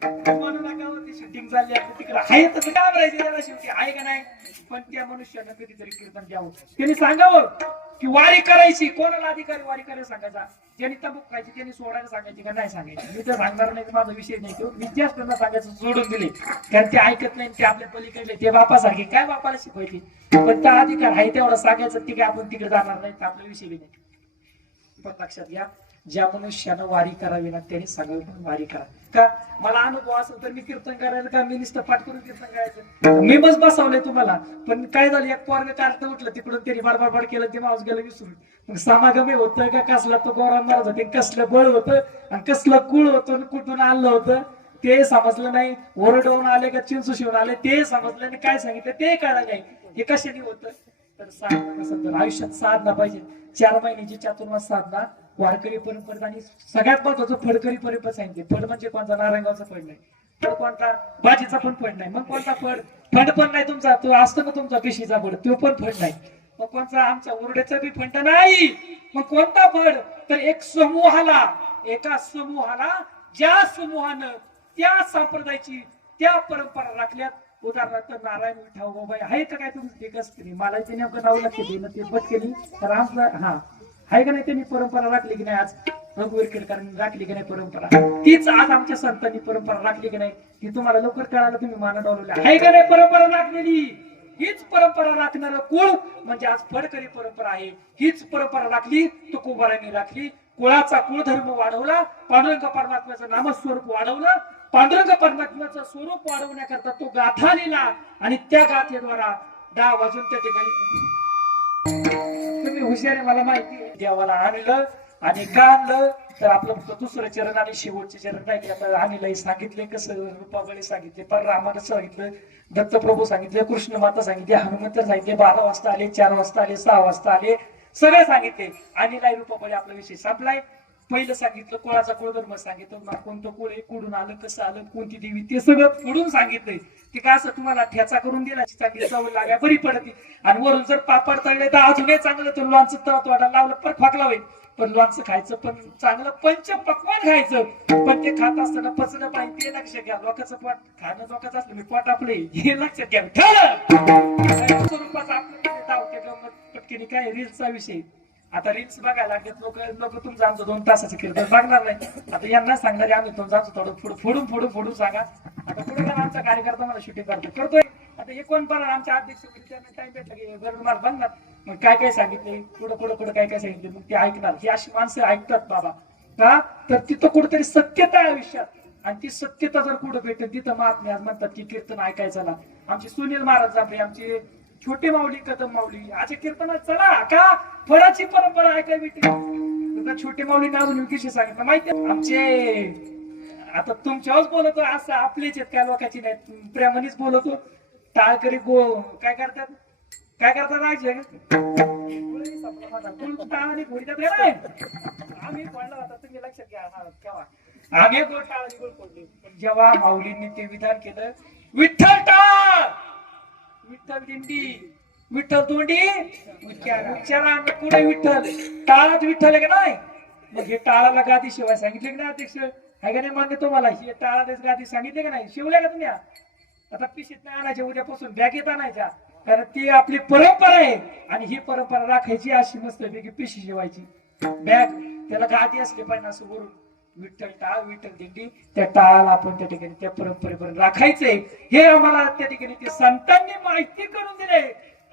म्हणू नका होती शूटिंग चालली आहे तिकडे आहे तसं काय करायचं त्याला शेवटी आहे का नाही? पण त्या मनुष्यानं कधीतरी कीर्तन द्यावं, त्यांनी सांगावं की वारी करायची. कोणाला अधिकारी वारी करायला सांगायचा? ज्यांनी तंबाखू खायची त्यांनी सोडायला सांगायची का नाही सांगायची? मी तर सांगणार नाही, माझा विषय नाही तो. विद्यार्थ्यांना सांगायचं सोडून दिले कारण ते ऐकत नाही, ते आपल्या पलीकडले ते बापासारखे काय बापाला शिकवायचे. पण त्या अधिकार आहे तेवढा सांगायचं, ठीक आहे आपण तिकडे जाणार नाही, आपला विषय बी नाही. पण लक्षात घ्या, ज्या मनुष्यानं वारी करावी ना त्यांनी सांगावी वारी करा. का मला अनुभव असेल तर मी कीर्तन करायला का मी नुसतं पाठ करून कीर्तन करायचं? मी बस बसवलंय तुम्हाला, पण काय झालं एक पोरग कार्ट उठलं तिकडून त्यांनी बडबड केलं, ते माणूस गेलं विसरून. मग समागमे होतं का कसला तो गौरव महाराज होते, कसलं बळ होतं आणि कसलं कुळ होतं, कुठून आणलं होतं ते समजलं नाही. ओरडवून आले का चिंचू शिवून आले ते समजलं नाही, काय सांगितलं ते कळलं नाही. हे कशाने होतं? तर साधना नसेल तर आयुष्यात साधना पाहिजे. 4 महिन्याची चातुर्मास साधना वारकरी परंपरेत आणि सगळ्यात महत्वाचं फडकरी परंपरेत सांगितले. फड म्हणजे कोणता? नारायणगावचा फड नाही, फड कोणता? बाजीचा पण फड नाही. मग कोणता फड? फंड पण नाही तुमचा, तो असतो ना तुमचा पिशीचा फड, तो पण फंड नाही. मग कोणता? आमचा उरड्याचा बी फंड नाही. मग कोणता फड? तर एक समूहाला, एका समूहाला ज्या समूहानं त्या संप्रदायाची त्या परंपरा राखल्यात. उदाहरणार्थ नारायण विठाव बाबाई आहे का काय तुमचं? ते कसं नाही मला ते नेमकं नाव लक्षात येईल ते पट केली तर आमचं हा आहे का नाही? त्यांनी परंपरा राखली की नाही? आज रघुवीर केडकरांनी राखली की नाही परंपरा? तीच आज आमच्या संतांनी परंपरा राखली की नाही? ती तुम्हाला लवकर कळालं, तुम्ही मान डावलेला आहे का नाही? परंपरा राखलेली हीच परंपरा राखणार कुळ म्हणजे आज फडकरी परंपरा आहे. हीच परंपरा राखली तुकोबारांनी राखली. कुळाचा कुळधर्म वाढवला, पांडुरंग परमात्म्याचं नामस्वरूप वाढवलं, पांडुरंग परमात्म्याचं स्वरूप वाढवण्याकरता तो गाथा लिहिला आणि त्या गाथेद्वारा 10 वाजून त्या ठिकाणी तुम्ही हुशार आहे मला माहिती आहे. देवाला आणलं आणि का आणलं तर आपलं फक्त दुसरं चरण आणि शेवटचे चरण नाही. आता आणलंही सांगितले, कसं रूपाबळी सांगितले, पण रामानं सांगितलं, दत्तप्रभू सांगितले, कृष्ण माता सांगितले, हनुमंत सांगितले, 12 वाजता आले, 4 वाजता आले, 6 वाजता आले, सगळे सांगितले. आणि नाही रूपाबळी आपला विषय संपलाय. पहिलं सांगितलं कुळाचा कुळधर्म सांगितलं, कोणतं कुळ आहे, कुठून आलं, कसं आलं, कोणती देवी, ते सगळं पुढून सांगितलंय. ते काय असं तुम्हाला ठेचा करून दिला चांगली चव लागाय बरी पडते. आणि वरून जर पापड तळले तर अजूनही चांगलं, तर लोणचं तोडा लावलं पर फाकला होईल. पण लोणचं खायचं पण चांगलं पंच पक्वान खायचं, पण ते खात असताना पचलं पाहिजे ते लक्षात घ्या. लोकांचं पोट खाणं लोकांचं असलं मी पोट आपले हे लक्षात घ्या. ठरलं स्वरूपाचं आपलं पटकेने काय रील्सचा विषय. आता रील्स बघायला लागलेत लोक तुमचं आमचं 2 तासाचं कीर्तन बघणार नाही. आता यांना सांगणार आम्ही तुमचं आमचं थोडं फोडून सांगा. आता पुढे आमचा कार्यकर्ता मला शूटिंग करतोय. आता हे कोण पण आमच्या अध्यक्ष टाइम भेटला की गरुडमार बनणार. मग काय सांगितले पुढं काय सांगितले, मग ते ऐकणार. ही अशी माणसं ऐकतात बाबा का? तर तिथं कुठेतरी सत्यता आहे आयुष्यात, आणि ती सत्यता जर कुठं भेटेल तिथं महात्मे आज म्हणतात की कीर्तन ऐकायचं ना. आमचे सुनील महाराज आपले, आमचे छोटे माऊली, कदम माऊली आज कीर्तनात चला का फळाची परंपरा ऐकाय भेटली. छोटे माऊलीने अजून विषय सांगितलं माहिती आमचे. आता तुमच्यावरच बोलतो असं आपलेच आहेत काय लोकांची नाही, प्रेमानेच बोलतो. टाळकरी काय करतात राहायचे टाळाने फोडतात. आम्ही फोडला होता तुम्ही लक्षात घ्या. केव्हा आम्ही टाळाने गोळ फोडले. जेव्हा माऊलींनी ते विधान केलं, विठ्ठल टाळ, विठ्ठल दिंडी, विठ्ठल तोंडी उच्चारा पुढे विठ्ठल, टाळात विठ्ठल आहे का नाही? मग हे टाळाला गादी शिवाय सांगितले की नाही अध्यक्ष? आहे का नाही मान्य तुम्हाला? हे टाळालाच गादी सांगितले का नाही? शिवल्या का तुम्ही? आता पिशीत नाही आणायच्या, उद्यापासून बॅगेत आणायच्या, कारण ती आपली परंपरा आहे. आणि ही परंपरा राखायची अशी मस्तपैकी पिशी शिवायची बॅग, त्याला गादी असली पाहिजे असं वरून. विठ्ठल टाळ, विठ्ठल दिंडी, त्या टाळाला आपण त्या ठिकाणी त्या परंपरेपर्यंत राखायचंय. हे आम्हाला त्या ठिकाणी ते संतांनी माहिती करून दिले.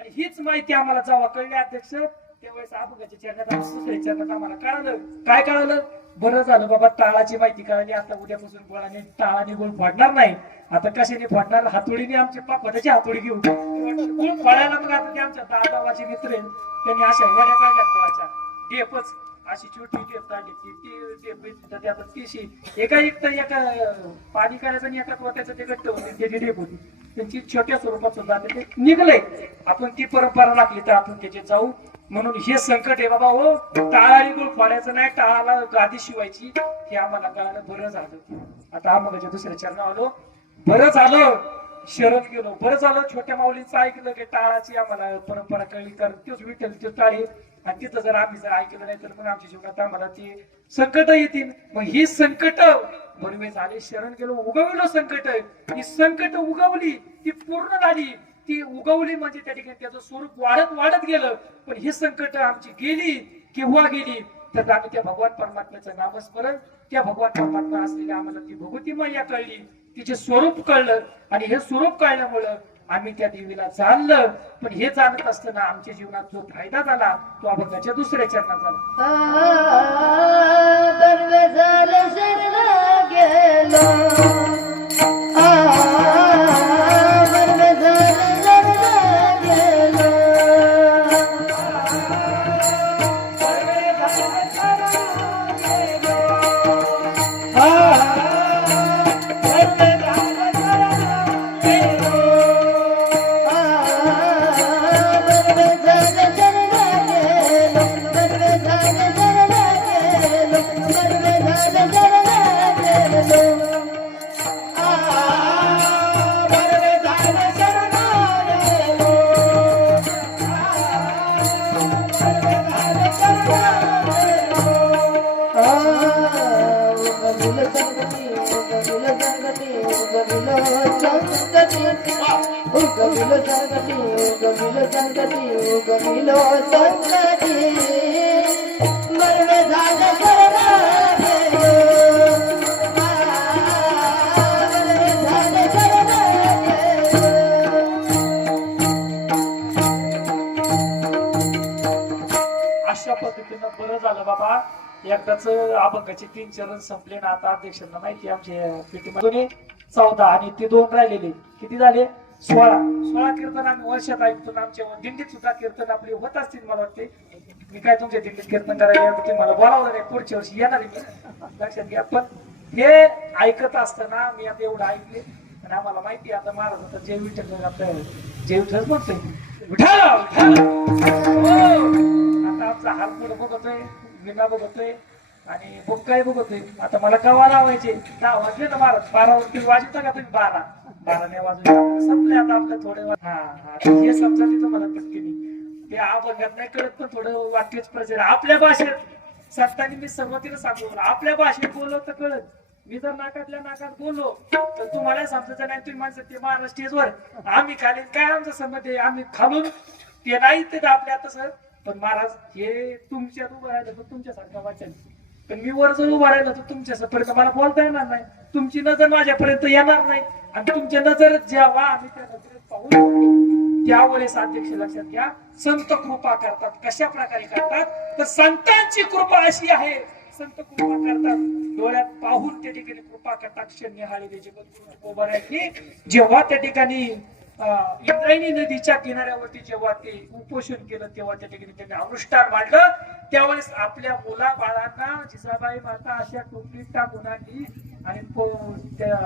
आणि हीच माहिती आम्हाला जेव्हा कळली अध्यक्ष, त्यावेळेस अभंगाच्या चरणात दुसऱ्या चरणात आम्हाला कळालं. काय कळालं? बरं झालं बाबा, टाळाची माहिती कळाली. आता उद्यापासून गोळाने टाळाने गोळ फोडणार नाही. आता कशाने फोडणार? हातोडीने. आमचे पापदाची हातोडी घेऊन गोळ फोडायला. मग आता ते आमच्या दादावाचे मित्र आहेत, त्यांनी अशा वड्या काढल्या गोळाच्या, डेपच अशी छोटी डेप काढली. एका पाणी काढायचं आणि एका पोत्याचं ते गट्ट होते, त्याची डेप होती. त्यांची छोट्या स्वरूपात सुद्धा ते निघलंय. आपण ती परंपरा राखली तर आपण त्याचे जाऊ. म्हणून हे संकट आहे बाबा हो, टाळाने गोळ फोडायचं नाही, टाळाला गादी शिवायची, हे आम्हाला कळालं. बरं झालं. आता आम्हाला दुसऱ्या चरणावर आलो. बरं झालं शरण गेलो, बरं झालं छोट्या माऊलीचं ऐकलं की टाळाची आम्हाला परंपरा कळली, कारण तोच विठ्ठल तो टाळे, आणि तिथं जर आम्ही जर ऐकलं नाही तर मग आमच्या जीवनात आम्हाला ती संकट येतील. मग ही संकट बरोबर झाली, शरण गेलो, उगवलो संकट, ही संकट उगवली, ती पूर्ण झाली, ती उगवली म्हणजे त्या ठिकाणी त्याचं स्वरूप वाढत वाढत गेलं. पण ही संकट आमची गेली, केव्हा गेली तर आम्ही त्या भगवान परमात्म्याचं नामस्मरण, त्या भगवान परमात्मा असलेल्या आम्हाला ती भगवती मैया कळली, तिचे स्वरूप कळलं, आणि हे स्वरूप कळल्यामुळं आम्ही त्या देवीला जाणलं. पण हे जाणत असताना आमच्या जीवनात जो फायदा झाला तो अभंगाच्या दुसऱ्या चरणात झाला. अशा पद्धतीनं बरं झालं बाबा, एकदाच अभंगाचे 3 चरण संपले ना. आता अध्यक्षांना माहिती आमच्या पेटीमध्ये 14 आणि ते 2 राहिलेले, किती झाले? 16 कीर्तन आम्ही वर्षात ऐकतो. आमच्या दिंडीत सुद्धा कीर्तन आपले होत असतील मला वाटते. मी काय तुमच्या दिंडीत कीर्तन करायला मला बोलावलं नाही, पुढच्या वर्षी येणार आहे मी, लक्षात घ्या. पण हे ऐकत असताना मी आता एवढं ऐकले, आणि आम्हाला माहिती आता महाराज आता जय विठ्ठल, आपलं जय विठ्ठल म्हणतोय, विठ्ठल आता आमचा हाल पुढे बघतोय, विना बघतोय आणि बुक्काही बघतोय. आता मला कवा लावायचे 10 वाजले ना महाराज, 12 वरती वाजता का तुम्ही? 12 नाही वाजले, संपले आता आपलं थोडे. हे समजा तिथं मला पटकनी ते अभंगात नाही कळत, पण थोडं वाक्यच प्रचार आपल्या भाषेत संतांनी, मी सुरुवातीला सांगू आपल्या भाषेत बोललो तर कळत. मी जर नाकातल्या नाकात बोललो तर तुम्हाला समजायचं नाही, तुम्ही माणसं ते महाराज स्टेजवर, आम्ही खाली काय आमचं संमत आहे, आम्ही खालून ते नाही ते आपल्या तसं. पण महाराज हे तुमच्यात उभं राहिलं तर तुमच्यासारखं वाचन, पण मी वर जर उभा राहिलं तर तुमच्यापर्यंत मला बोलता येणार नाही, तुमची नजर माझ्यापर्यंत येणार नाही, आणि तुमच्या नजर जेव्हा आम्ही त्या नजरेत पाहू त्यावेळेस अध्यक्ष लक्षात घ्या, संत कृपा करतात. कशा प्रकारे करतात तर संतांची कृपा अशी आहे, संत कृपा करतात डोळ्यात पाहून त्या ठिकाणी कृपा कटाक्ष निहाळले जगत उभं राहिली. जेव्हा त्या ठिकाणी इंद्रायणी नदीच्या किनाऱ्यावरती जेव्हा ते उपोषण केलं तेव्हा त्या ठिकाणी त्यांनी अनुष्ठान मांडलं. त्यावेळेस आपल्या मुला बाळांना जिजाबाई माता अशा टोपलीत टाकून आणली आणि त्या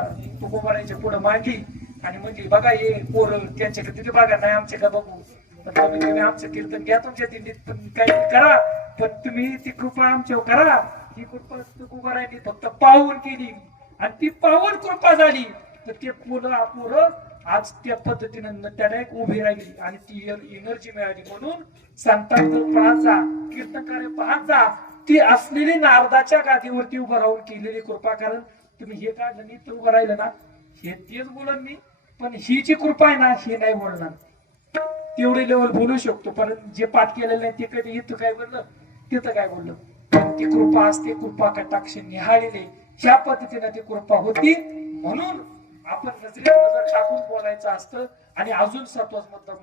तुकोबाराच्या पुढे मांडली. आणि म्हणजे बघा हे पोरं त्यांच्याकडे तिथे बघा नाही आमच्या का बघू, पण तुम्ही आमचं कीर्तन घ्या तुमच्या दिंडीत, पण काही करा, पण तुम्ही ती कृपा आमच्यावर करा. ही कृपा तुकोबारांनी फक्त पाहून केली, आणि ती पाहून कृपा झाली तर ते पोरं आज त्या पद्धतीनं त्याला एक उभी राहिली, आणि ती एनर्जी मिळाली. म्हणून संतांचं पाहत जा, कीर्तनकार्य पाहत जा, ती असलेली नारदाच्या गादीवरती उभं राहून केलेली कृपा. कारण तुम्ही हे काढलं नाही तर उभं राहिलं ना, हे तेच बोलन मी, पण ही जी कृपा आहे ना हे नाही बोलणार. तेवढे लेवल बोलू शकतो, पण जे पाठ केलेलं नाही ते कधी इथं काय बोललं तिथं काय बोललं. ती कृपा असते, कृपा कटाक्ष निहाळलेले, ह्या पद्धतीने ती कृपा होती. म्हणून आपण नजरेत नजर टाकून बोलायचं असतं. आणि अजून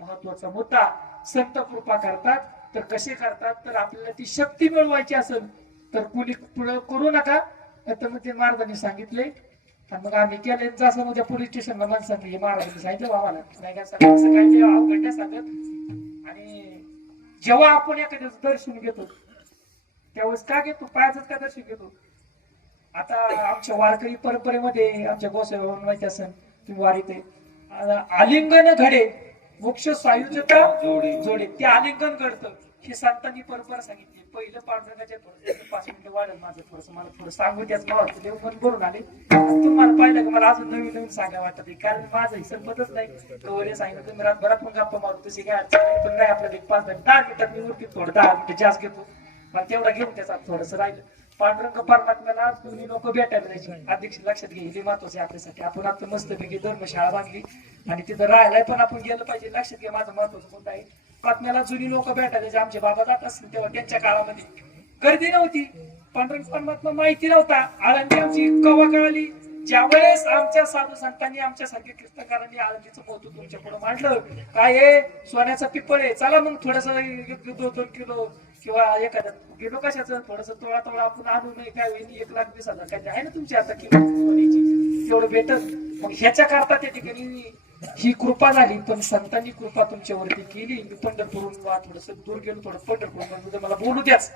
महत्वाचा मुद्दा, संत कृपा करतात तर कसे करतात तर आपल्याला ती शक्ती मिळवायची असेल तर कुणी करू नका, तर मग ते महाराजांनी सांगितले. आणि मग आम्ही केले जसं उद्या पोलीस स्टेशनला माणसांनी हे महाराजांनी सांगितलं आम्हाला नाही का सकाळी अवघड नाही सांगत. आणि जेव्हा आपण एखाद्याचं दर्शन घेतो त्यावेळेस का घेतो, पायाचंच का दर्शन घेतो. आता आमच्या वारकरी परंपरेमध्ये आमच्या गोसाव्यावरून माहिती असेल तुम्ही वारीत आलिंगन घडे मोक्ष सायुजता जोडे, ते आलिंगन घडतं. हे सांगताना परंपरा सांगितली. पहिलं पांडुरंगाच्या थोडं 5 मिनिटं वाढेल माझं थोडंसं, मला थोडं सांगू त्याच मला वाटतं देव मन भरून आले. तुम्हाला पाहिलं का मला अजून नवीन नवीन सांगायला वाटत आहे, कारण माझं ही संपतच नाही. गवळे सांगितलं तुम्ही रातभरात पण गप्पा मारू तशी काय अडचण नाही, पण नाही आपल्याला एक 5 मिनिट 10 मिनिटात मी उरते, थोडं 10 मिनिटं जास्त घेतो मला तेवढा घेऊन त्याचा थोडंसं राहिलं. पांडुरंग परमात्म्याला दोन्ही लोक भेटायला जायचे. अध्यक्ष लक्षात घे, हे महत्वाचे आपल्यासाठी. आपण आता मस्तपैकी धर्मशाळा बांधली आणि तिथं राहायला पण आपण गेलं पाहिजे. लक्षात घ्या, माझं महत्वाचं मुद्दा आहे. परमात्म्याला जुनी लोक भेटायला जे आमचे बाबा जात असतील तेव्हा त्यांच्या काळामध्ये गर्दी नव्हती. पांडुरंग परमात्मा माहिती नव्हता. आळंदी आमची कवा कळाली ज्यावेळेस आमच्या साधू संतांनी आमच्यासारख्या कीर्तनकारांनी आळंदीचं महत्व तुमच्या पुढे मांडलं. काय आहे, सोन्याचा पिप्पळ आहे, चला मग थोडस 2 किलो किंवा एखाद्या किलो कशाचं थोडस तोळा तोळा आपण आणू नये, काय होईल 1,20,000 काय आहे ना तुमची आता किलो सोन्याची तेवढं भेटत. मग ह्याच्या करता त्या ठिकाणी ही कृपा झाली. पण संतांनी कृपा तुमच्यावरती केली. मी पंढरपूरहून थोडस दूर गेलो, थोडं पंढरपूर मला बोलू द्याच,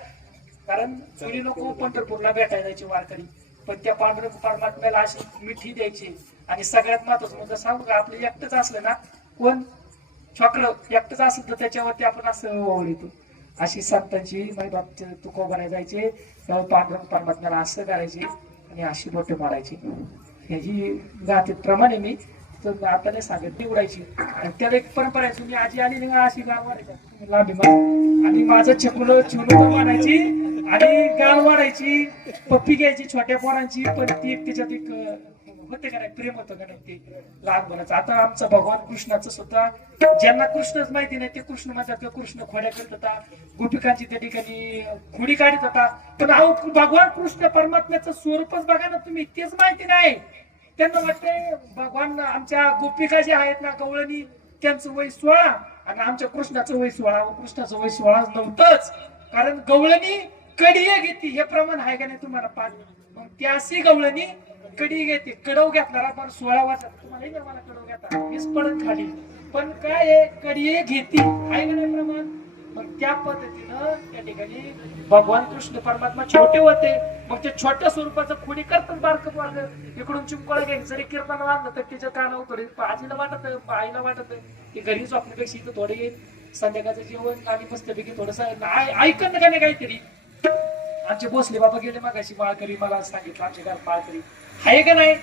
कारण जुनी लोक पंढरपूरला भेटायला जायचे वारकरी. पण त्या पांडुरंग परमात्म्याला अशी मिठी द्यायची. आणि सगळ्यात महत्वाचं म्हणजे सांगू का, आपलं एकटंच असलं ना, कोण छोकरं एकटंच असलं तर त्याच्यावरती आपण असं ओळखतो. अशी संतांची माझ्या बाबतीत तुकोबाने जायचे, पांडुरंग परमात्म्याला असं करायचे आणि अशी बोटे मारायची. ही गाते प्रमाणे मी आता नाही सांगत निवडायची. आणि त्याला एक परंपरा आहे, तुम्ही आजी आली नाही अशी गाव वाढायची लांबी आणि माझं चकुलं चिवलं मारायची आणि गाल वाढायची, पप्पी घ्यायची छोट्या पोरांची. पण ती एक त्याच्यात एक होते का नाही, प्रेम होतं का नाही ते लहानपणाचं. आता आमचं भगवान कृष्णाचं सुद्धा ज्यांना कृष्णच माहिती नाही ते कृष्ण म्हणतात का कृष्ण खोड्या करत होता, गोपिकांची त्या ठिकाणी खोडी काढत होता. पण अहो भगवान कृष्ण परमात्म्याचं स्वरूपच बघा ना तुम्ही, तेच माहिती नाही. त्यांना वाटतंय भगवान आमच्या गोपिका जे आहेत ना गवळणी त्यांचं वय 16 आणि आमच्या कृष्णाचं वय 16. कृष्णाचं वय 16 नव्हतंच, कारण गवळणी कडिये घेते हे प्रमाण आहे का नाही तुम्हाला पाच. मग त्याशी गवळणी कडी घेते, कडव घेतला पण 16 वर्षात तुम्हाला मला कडव घेता मीच पडत खाली. पण काय आहे, कडिये घेते आहे का नाही प्रमाण. मग त्या पद्धतीनं त्या ठिकाणी भगवान कृष्ण परमात्मा छोटे होते. मग ते छोट्या स्वरूपाचं खोडी करतात बारकं वाटत. इकडून चिमकोळा घ्यायचं जरी कीर्तन वाजलं तर त्याच्या कानावर थोडी आजीला वाटत, आईला वाटत की घरी झोपण्यापेक्षा इथं थोडे येईल संध्याकाळचं जेवण आणि मस्तपैकी थोडस ऐकन का नाही काहीतरी. आमचे भोसले बाबा गेले मागाशी माळकरी, मला सांगितलं आमच्या घरात माळकरी आहे का नाही.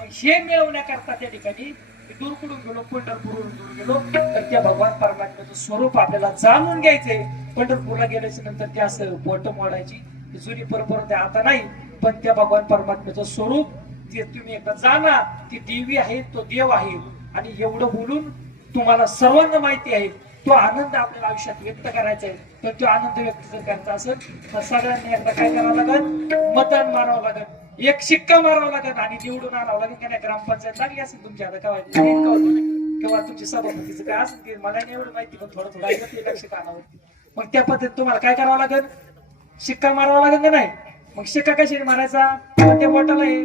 मग हे मिळवण्याकरता त्या ठिकाणी दूरकडून गेलो, पंढरपूरवरून दूर गेलो तर त्या भगवान परमात्म्याचं स्वरूप आपल्याला जाणून घ्यायचंय. पंढरपूरला गेल्याच्या नंतर ते असं बोट मोडायची जुनी परंपरा त्या आता नाही. पण त्या भगवान परमात्म्याचं स्वरूप ते तुम्ही एकदा जाणा. ती देवी आहे, तो देव आहे. आणि एवढं बोलून तुम्हाला सर्वांना माहिती आहे, तो आनंद आपल्याला आयुष्यात व्यक्त करायचा आहे. तर तो आनंद व्यक्त जर करायचा असेल तर सगळ्यांनी एकदा काय करावं लागेल, मतदान मारावं लागेल, एक शिक्का मारावा लागेल आणि निवडून आणावं लागेल. का नाही, ग्रामपंचायत लागली असेल तुमच्या आता काय किंवा तुमची सभापतीचं काय असेल ते मला नाही एवढं माहिती, पण थोडं थोडं ऐकत लक्ष कानावरती. मग त्या पद्धतीत तुम्हाला काय करावं लागेल, शिक्का मारावा लागेल का नाही. मग शिक्का कशाने मारायचा, त्या बोटाला आहे,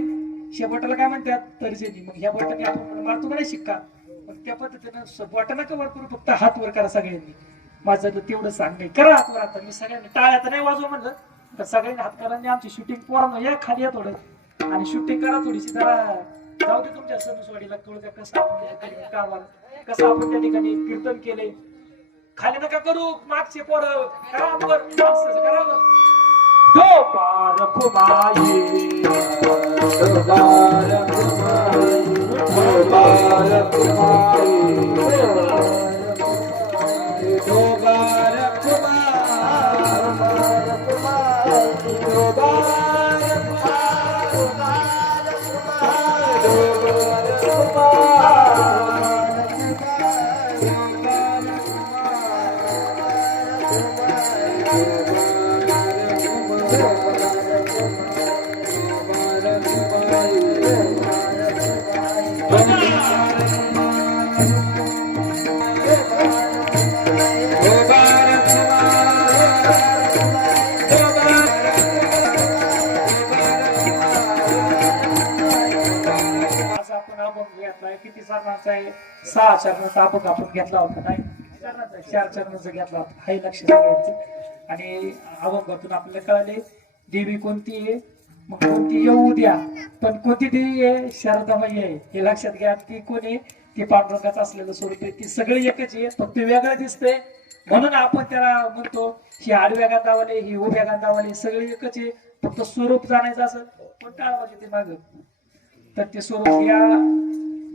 ह्या बोटाला काय म्हणतात तर्जेनी. मग ह्या बोटाने आपण मारतो का नाही शिक्का. मग त्या पद्धतीनं बोटाला का वर करू, फक्त हात वर करा सगळ्यांनी. माझं तेवढं सांगणे करा हात वर. आता मी सगळ्यांनी टाळ्या तर नाही वाजवा म्हणलं, तर सगळ्यांनी हात करा. आमची शूटिंग पोरांना या खाली या थोडं आणि शूटिंग करा थोडीशी. जरा जाऊ दे तुमच्या सणसवाडीला कळू द्या कसं आपण कसं आपण त्या ठिकाणी कीर्तन केले. खाली नका करू, मागचे पोरं करा वर, करा वर. दो पार कुमाई, दो पार कुमाई, दो पार कुमाई, दो पार किती चरणांचा आहे, 6 चरणांचा आपण घेतला होता नाही, 4 चरणांचा घेतला होता. हे लक्ष सगळ्यांचं. आणि अभंगातून आपल्याला कळाले देवी कोणती आहे, मग कोणती येऊ द्या, पण कोणती देवी आहे, शारदाबाई आहे. हे लक्षात घ्या. ती कोणी, ती पांडुरंगाचं असलेलं स्वरूप आहे. ती सगळी एकच आहे, फक्त वेगळं दिसतंय. म्हणून आपण त्याला म्हणतो ही आडव्या गांधावाले ही उभ्या गांधावाले सगळे एकच आहे, फक्त स्वरूप जाणायचं असं पण टाळवायचे ते माग. तर ते स्वरूप या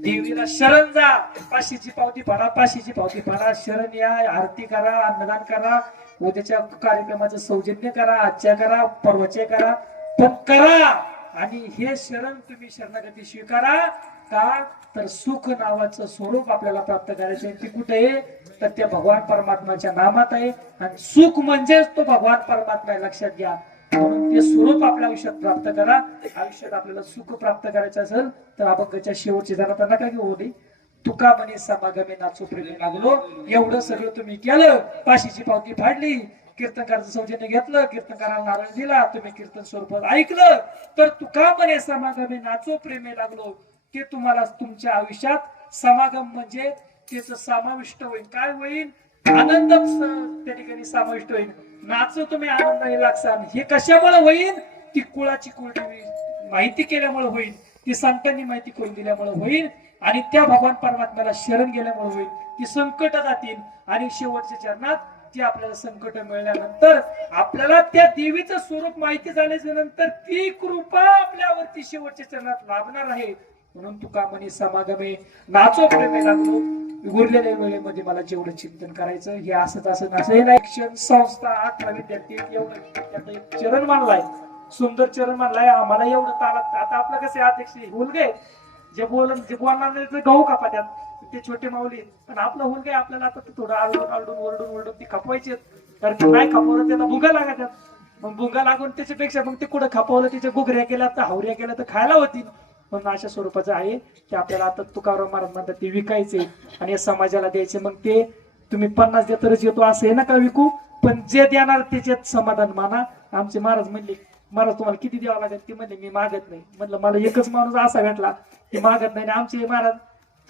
देवीला शरण जा, पाशीची पावती भरा, पाशीची पावती भरा, शरण या, आरती करा, अन्नदान करा, उद्याच्या कार्यक्रमाचं सौजन्य करा, आजच्या करा, परवाच्या करा, पण करा. आणि हे शरण तुम्ही शरणागती स्वीकारा का तर सुख नावाचं स्वरूप आपल्याला प्राप्त करायचं आहे. ते कुठे आहे तर त्या भगवान परमात्माच्या नामात आहे. आणि सुख म्हणजेच तो भगवान परमात्मा आहे, लक्षात घ्या. म्हणून ते स्वरूप आपल्या आयुष्यात प्राप्त करा. आयुष्यात आपल्याला सुख प्राप्त करायचं असेल तर अभंगाच्या शेवटची जरा तर नका घेऊ होती, तुका म्हणे समागमे नाचो प्रेमी लागलो. एवढं सगळं तुम्ही केलं, पाशीची पावती फाडली, कीर्तनकाराचं सौजन्य घेतलं, कीर्तनकाराला नारळ दिला, तुम्ही कीर्तन स्वरूपात ऐकलं, तर तुका म्हणे समागमे नाचो प्रेमी लागलो. ते तुम्हाला तुमच्या आयुष्यात समागम म्हणजे त्याच समाविष्ट होईल. काय होईल? आनंद त्या ठिकाणी समाविष्ट होईल. नाचो तुम्ही आनंदाने लागसाल. हे कशामुळे होईल? ती कुळाची कुळदेवी माहिती केल्यामुळे होईल, ती संतांनी माहिती करून दिल्यामुळे होईल, आणि त्या भगवान परमात्म्याला शरण गेल्यामुळे होईल. ती संकट जातील आणि शेवटच्या चरणात ती आपल्याला संकट मिळाल्यानंतर आपल्याला त्या देवीचं स्वरूप माहिती झाल्याच्या नंतर ती कृपा आपल्यावरती शेवटच्या चरणात लाभणार आहे. म्हणून तुका म्हणे समागमे नाचो प्रेमे लागलो. उरलेल्या वेळेमध्ये मला जेवढं चिंतन करायचं हे असंच असं नसेल. शिक्षण संस्था 18 विद्यार्थी एवढं एक चरण मानलाय, सुंदर चरण मानलाय. आम्हाला एवढं तालात आता आपलं कसं अध्यक्ष हुलगे जे बोलणार नाही गहू कापा त्यात ते छोटे माऊली, पण आपलं हुलगे आपल्याला आता थोडं आरडून ओरडून ती खपवायचे. कारण ते नाही खपवलं त्याला भुगा लागतात. मग भुगा लागून त्याच्यापेक्षा मग ते कुठं खपवलं, त्याच्या गुगऱ्या केल्या तर हावऱ्या केल्या तर खायला होतील. म्हणून अशा स्वरूपाचं आहे ते आपल्याला. आता तुकाराम महाराज म्हणतात ते विकायचे आणि समाजाला द्यायचे. मग ते तुम्ही 50 देतरच येतो असं आहे नका विकू, पण जे देणार त्याच्यात समाधान माना. आमचे महाराज म्हणले, महाराज तुम्हाला किती द्यावं लागेल? ते म्हणले मी मागत नाही. म्हटलं मला एकच माणूस असा भेटला की मागत नाही. आमचे महाराज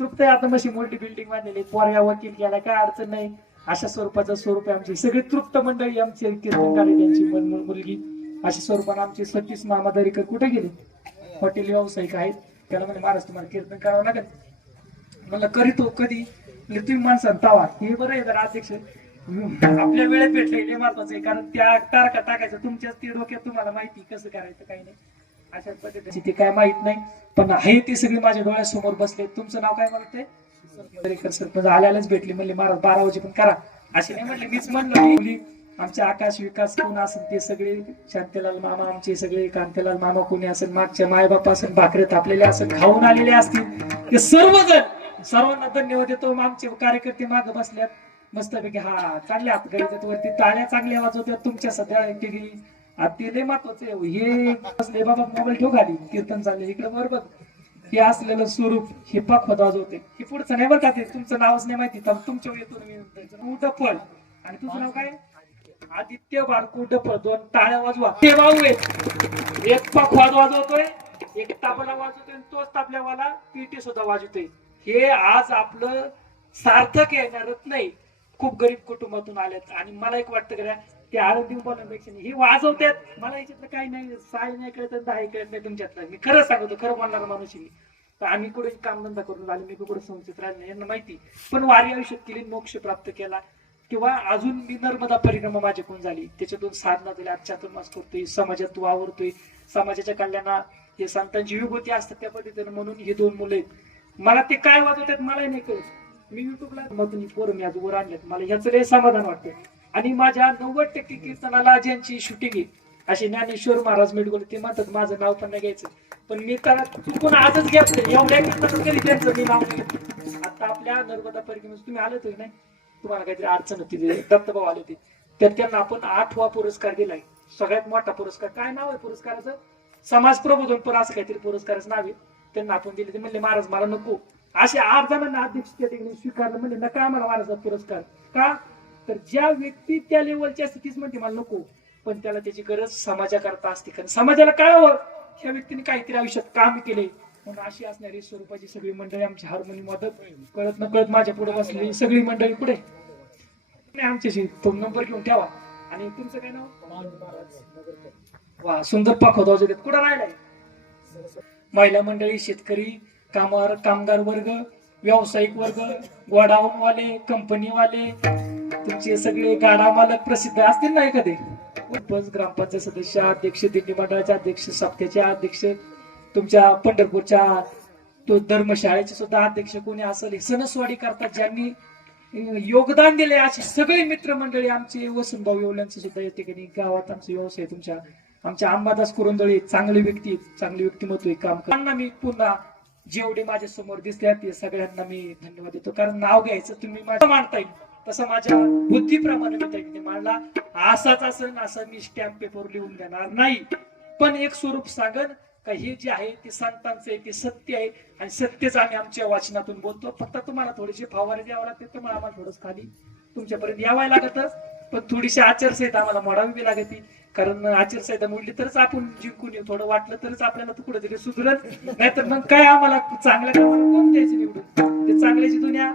तृप्त आहे. आता मशी मोठी बिल्डिंग बांधलेली, पोरया वकील केला, काय अडचण नाही. अशा स्वरूपाचं स्वरूप आहे आमची. सगळी तृप्त मंडळी आमची कीर्तनकारी त्यांची मुलगी अशा स्वरूपाने आमचे सतीश मामा दरेकर कुठे गेले? हॉटेल व्यावसायिक आहेत. त्याला म्हणजे महाराज तुम्हाला कीर्तन करावं लागेल. म्हणलं करीतो कधी? तुम्ही माणसानं तावा हे बरं आहे. जर अध्यक्ष आपल्या वेळेत भेटले हे महत्वाचं आहे, कारण त्या तारखा टाकायचं तुमच्याच ते डोक्यात, तुम्हाला माहिती कसं करायचं काही नाही. अशा पद्धतीची ते काय माहित नाही, पण आहे ते सगळे माझ्या डोळ्यासमोर बसले. तुमचं नाव काय म्हणते? दरेकर सरपंच आल्यालाच भेटले. म्हणले महाराज 12 वाजे पण करा असे नाही म्हणले. मीच म्हणलं आमचे आकाश विकास कोण असेल ते सगळे, शांतीलाल मामा आमचे सगळे, कांतीलाल मामा कोणी असेल, मागच्या मायबाप असेल, भाकरे थापलेले असेल, खाऊन आलेले असतील, ते सर्वजण सर्वांना धन्यवाद देतो. आमचे कार्यकर्ते मागे बसल्यात मस्तपैकी. हा चांगल्या हात वरती टाळ्या चांगल्या वाजवतात तुमच्या सध्या. ते लय महत्वाचं आहे. हे बसले बाबा मोबाईल ठेव खाली, कीर्तन चालले इकडे बरोबर. हे असलेलं स्वरूप हे पाखवत वाजवते. हे पुढचं नाही बघा, ते तुमचं नावच नाही माहिती. तुमच्या येतो मी डफळ. आणि तुझं नाव काय? आदित्य बारकू डफळ. 2 टाळ्या वाजवा. ते भाऊ आहेत, एक पाखवाद वाजवतोय, एक ताबला वाजवतोय, तोच ताबल्यावाला पीटी सुद्धा वाजवतोय. हे आज आपलं सार्थक येणारच नाही. खूप गरीब कुटुंबातून आल्यात आणि मला एक वाटतं का ते आळंदी बोलण्यापेक्षा हे वाजवतात. मला याच्यातलं काही नाही, साय नाही कळत, 10 कळत नाही तुमच्यातलं. मी खरं सांगतो, खरं बोलणार माणूस मी. तर आम्ही कुठे कामधंदा करून आले, मी कुठे संस्थेत राहिले नाही यांना माहिती. पण वारी आयुष्यात केली, मोक्ष प्राप्त केला, किंवा अजून मी नर्मदा परिक्रमा माझ्याकडून झाली, त्याच्यातून साधना झाली, आज चातुर्मास करतोय, समाजात वावरतोय, समाजाच्या कल्याणात हे संतांची विभूती असतात त्या पद्धतीने. म्हणून हे 2 मुलं आहेत. मला ते काय वाजवतात मलाही नाही कळत. मी युट्यूबला मधून पोरं मी आज वर आणलेत, मला ह्याचं लय समाधान वाटतं. आणि माझ्या 90% कीर्तनाला ज्यांची शूटिंग आहे असे ज्ञानेश्वर महाराज मेडगोले, ते म्हणतात माझं नाव पण नाही घ्यायचं, पण मी त्याला चुकून आजच घेतलं. एवढ्या कीर्तनात कधी त्यांचं मी नाव नाही घेतलं. आता आपल्या नर्मदा परिक्रमेत तुम्ही आले होते नाही, तुम्हाला काहीतरी अडचण होती, दत्तभाऊ आले होते, तर त्यांना आपण 8वा पुरस्कार दिलाय. सगळ्यात मोठा पुरस्कार. काय नाव आहे पुरस्काराचं? समाज प्रबोधन पर असं काहीतरी पुरस्काराचं नाव आहे. त्यांना आपण दिले. ते म्हणले महाराज मला नको. असे 8 जणांना अध्यक्ष त्या ठिकाणी स्वीकारलं. म्हणजे नका आम्हाला महाराजा पुरस्कार. का? तर ज्या व्यक्ती त्या लेवलच्या असते तीच म्हणते मला नको, पण त्याला त्याची गरज समाजाकरता असते. कारण समाजाला काय हवं, ह्या व्यक्तीने काहीतरी आयुष्यात काम केले. म्हणून अशी असणारी स्वरूपाची सगळी मंडळी, आमची हार्मोनी मदत कळत न कळत माझ्या पुढे बसलेली सगळी मंडळी पुढे आमच्याशी तो नंबर घेऊन ठेवा. आणि तुमचं काय नाव? वा, सुंदर पाखवत वाजवत. कुठं राहिलाय? महिला मंडळी, शेतकरी, कामगार वर्ग, व्यावसायिक वर्ग, गोडाऊनवाले, कंपनीवाले, तुमचे सगळे गाडा मालक प्रसिद्ध असतील ना एखादे उपज ग्रामपंचायत सदस्य अध्यक्ष दिंडी मंडळाचे अध्यक्ष सप्त्याचे अध्यक्ष तुमच्या पंढरपूरच्या तो धर्मशाळेचे सुद्धा अध्यक्ष कोणी असेल सणसवाडी करतात ज्यांनी योगदान दिले अशी सगळी मित्रमंडळी आमचे वसंतभाऊ येवल्यांचे सुद्धा या ठिकाणी गावात आमचे व्यवसाय तुमच्या आमच्या अंबादास कुरुंदळे चांगले व्यक्ती चांगले व्यक्तिमत्व आहे, काम करताना मी पुन्हा जेवढे माझ्या समोर दिसले ते सगळ्यांना मी धन्यवाद देतो. कारण नाव घ्यायचं तुम्ही माझं मांडता येईल तसं माझ्या बुद्धीप्रमाणे मी त्यांनी मांडला. असाच असेल असं मी स्टॅम्प पेपर लिहून देणार नाही, पण एक स्वरूप सांगन का हे जे आहे ते संतांचं आहे, ते सत्य आहे आणि सत्यच आम्ही आमच्या वाचनातून बोलतो. फक्त तुम्हाला थोडेसे फवारे द्यावं लागते, त्यामुळे आम्हाला थोडंच खाली तुमच्यापर्यंत यावं लागतच, पण थोडीशी आचारसंहिता आम्हाला मोडावी लागते. कारण आचारसंहिता मोडली तरच आपण जिंकून येऊ, थोडं वाटलं तरच आपल्याला तर कुठेतरी सुधरत, नाहीतर मग काय आम्हाला चांगल्या कामाला कोण द्यायचं निवडून. ते चांगल्याची दुनिया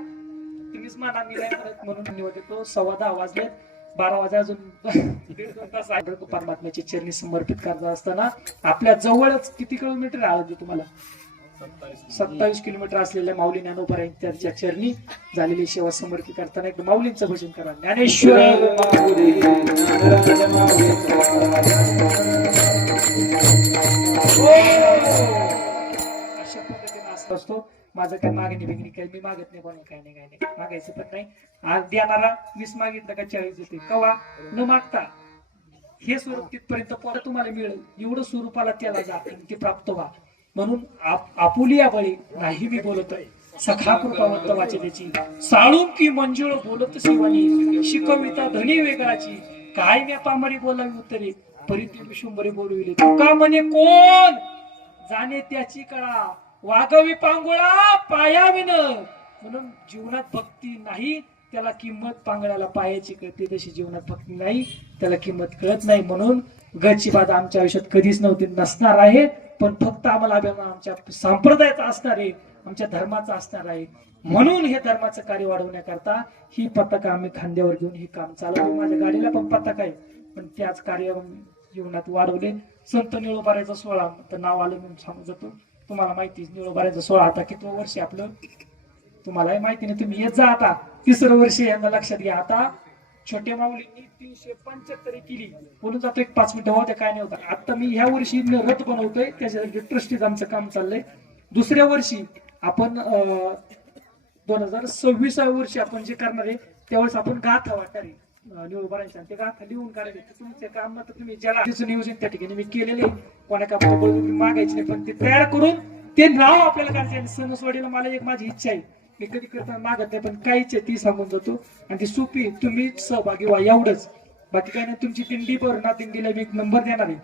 तुम्हीच माना, मी नाही म्हणत. म्हणून धन्यवाद देतो. 10:15 वाजलेत, 12 वाजा अजून 1.5 तास आहे. परमात्म्याच्या चरणी समर्पित करत असताना आपल्या जवळच किती किलोमीटर आलं तुम्हाला 27 किलोमीटर असलेल्या माऊली ज्ञानोबा त्यांच्या चरणी झालेली सेवा समर्पित करताना एक माऊलींचं भजन करा. ज्ञानेश्वर अशा पद्धतीने असं असतो. माझं काय मागणी बिगणी काही मी मागत नाही, कोणाला काय नाही मागायचं पण नाही. आज देणारा 20 मागितलं का 40 देते, कवा न मागता हे स्वरूप तिथपर्यंत परत तुम्हाला मिळेल एवढं स्वरूपाला त्याला जा ते प्राप्त व्हा. म्हणून आपुलिया बळी नाही मी बोलतोय, सखा कृपावंत वाचे त्याची साळून की मंजुळ बोलत शिवानी शिकविता धनी वेगळाची काय मी पामरी बोलावी उत्तरे परिती विशुंभरे बोलविले तुका म्हणे कोण जाणे त्याची कळा वागवी पांगुळा पायाविन. म्हणून जीवनात भक्ती नाही त्याला किंमत पांगळ्याला पायाची कळते, तशी जीवनात भक्ती नाही त्याला किंमत कळत नाही. म्हणून गच्ची बाधा आमच्या आयुष्यात कधीच नव्हती, नसणार आहे, पण फक्त आम्हाला अभिमान आमच्या संप्रदायाचा असणार आहे, आमच्या धर्माचा असणार आहे. म्हणून हे धर्माचं कार्य वाढवण्याकरता ही पताका आम्ही खांद्यावर घेऊन हे काम चालवतो. माझ्या गाडीला पण पताका आहे, पण त्याच कार्य जीवनात वाढवले. संत निळोबाऱ्याचा 16 तर नाव आलं म्हणून सांगू जातो. तुम्हाला माहिती निळोबाऱ्याचा 16 आता किती वर्ष आपलं तुम्हालाही माहिती नाही, तुम्ही येत जा आता 3रं वर्ष यांना लक्षात घ्या. आता छोट्या माऊलींनी 375 केली म्हणून जातो. एक 5 मिनिटं होत्या काय नाही होता. आता मी ह्या वर्षी रथ बनवतोय, त्याच्यासाठी ट्रस्टीज आमचं काम चाललंय. दुसऱ्या वर्षी आपण 2026व्या वर्षी आपण जे करणार आहे त्यावेळेस आपण गाथा वाटणार आहे निळोबाऱ्यांच्या, ते गाथा लिहून काढायचे. तुमच्या काम तर तुम्ही ज्याला नियोजन त्या ठिकाणी मी केलेले कोणा का मागायचे नाही, पण ते तयार करून ते नाव आपल्याला काढायचे. आणि सणसवाडीला मला एक माझी इच्छा आहे, मी कधी करताना मागत नाही पण काहीच आहे ती सांगून जातो. आणि ती सोपी तुम्ही सहभागी व्हा एवढंच, बाकी काही नाही. तुमची दिंडी बरं ना, दिंडीला मी एक नंबर देणार आहे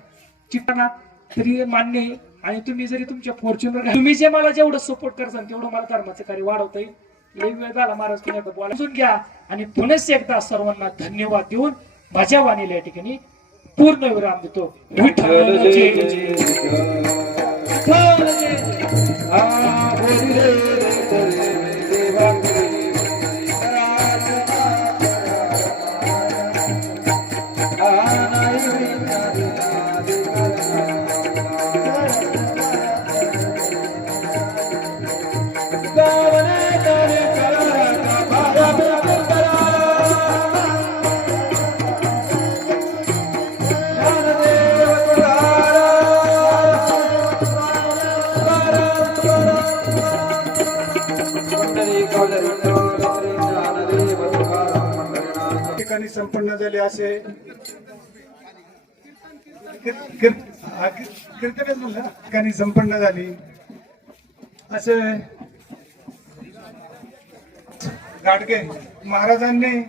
चिठ्ठा तरी मान्य आहे. आणि तुम्ही जरी तुमच्या फॉर्च्युनर तुम्ही जे मला जेवढं सपोर्ट करसान तेवढं मला धर्माचं कार्य वाढवता येईल. लई वेळ झाला महाराज तुम्ही आता बोलायला घ्या. आणि पुनश्च एकदा सर्वांना धन्यवाद देऊन माझ्या वाणीला या ठिकाणी पूर्ण विराम देतो. विठ्ठल जय जय विठ्ठल जय ठिकाणी संपन्न झाले असे ठिकाणी संपन्न झाली असे गाडगे महाराजांनी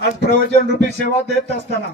आज प्रवचन रूपी सेवा देत असताना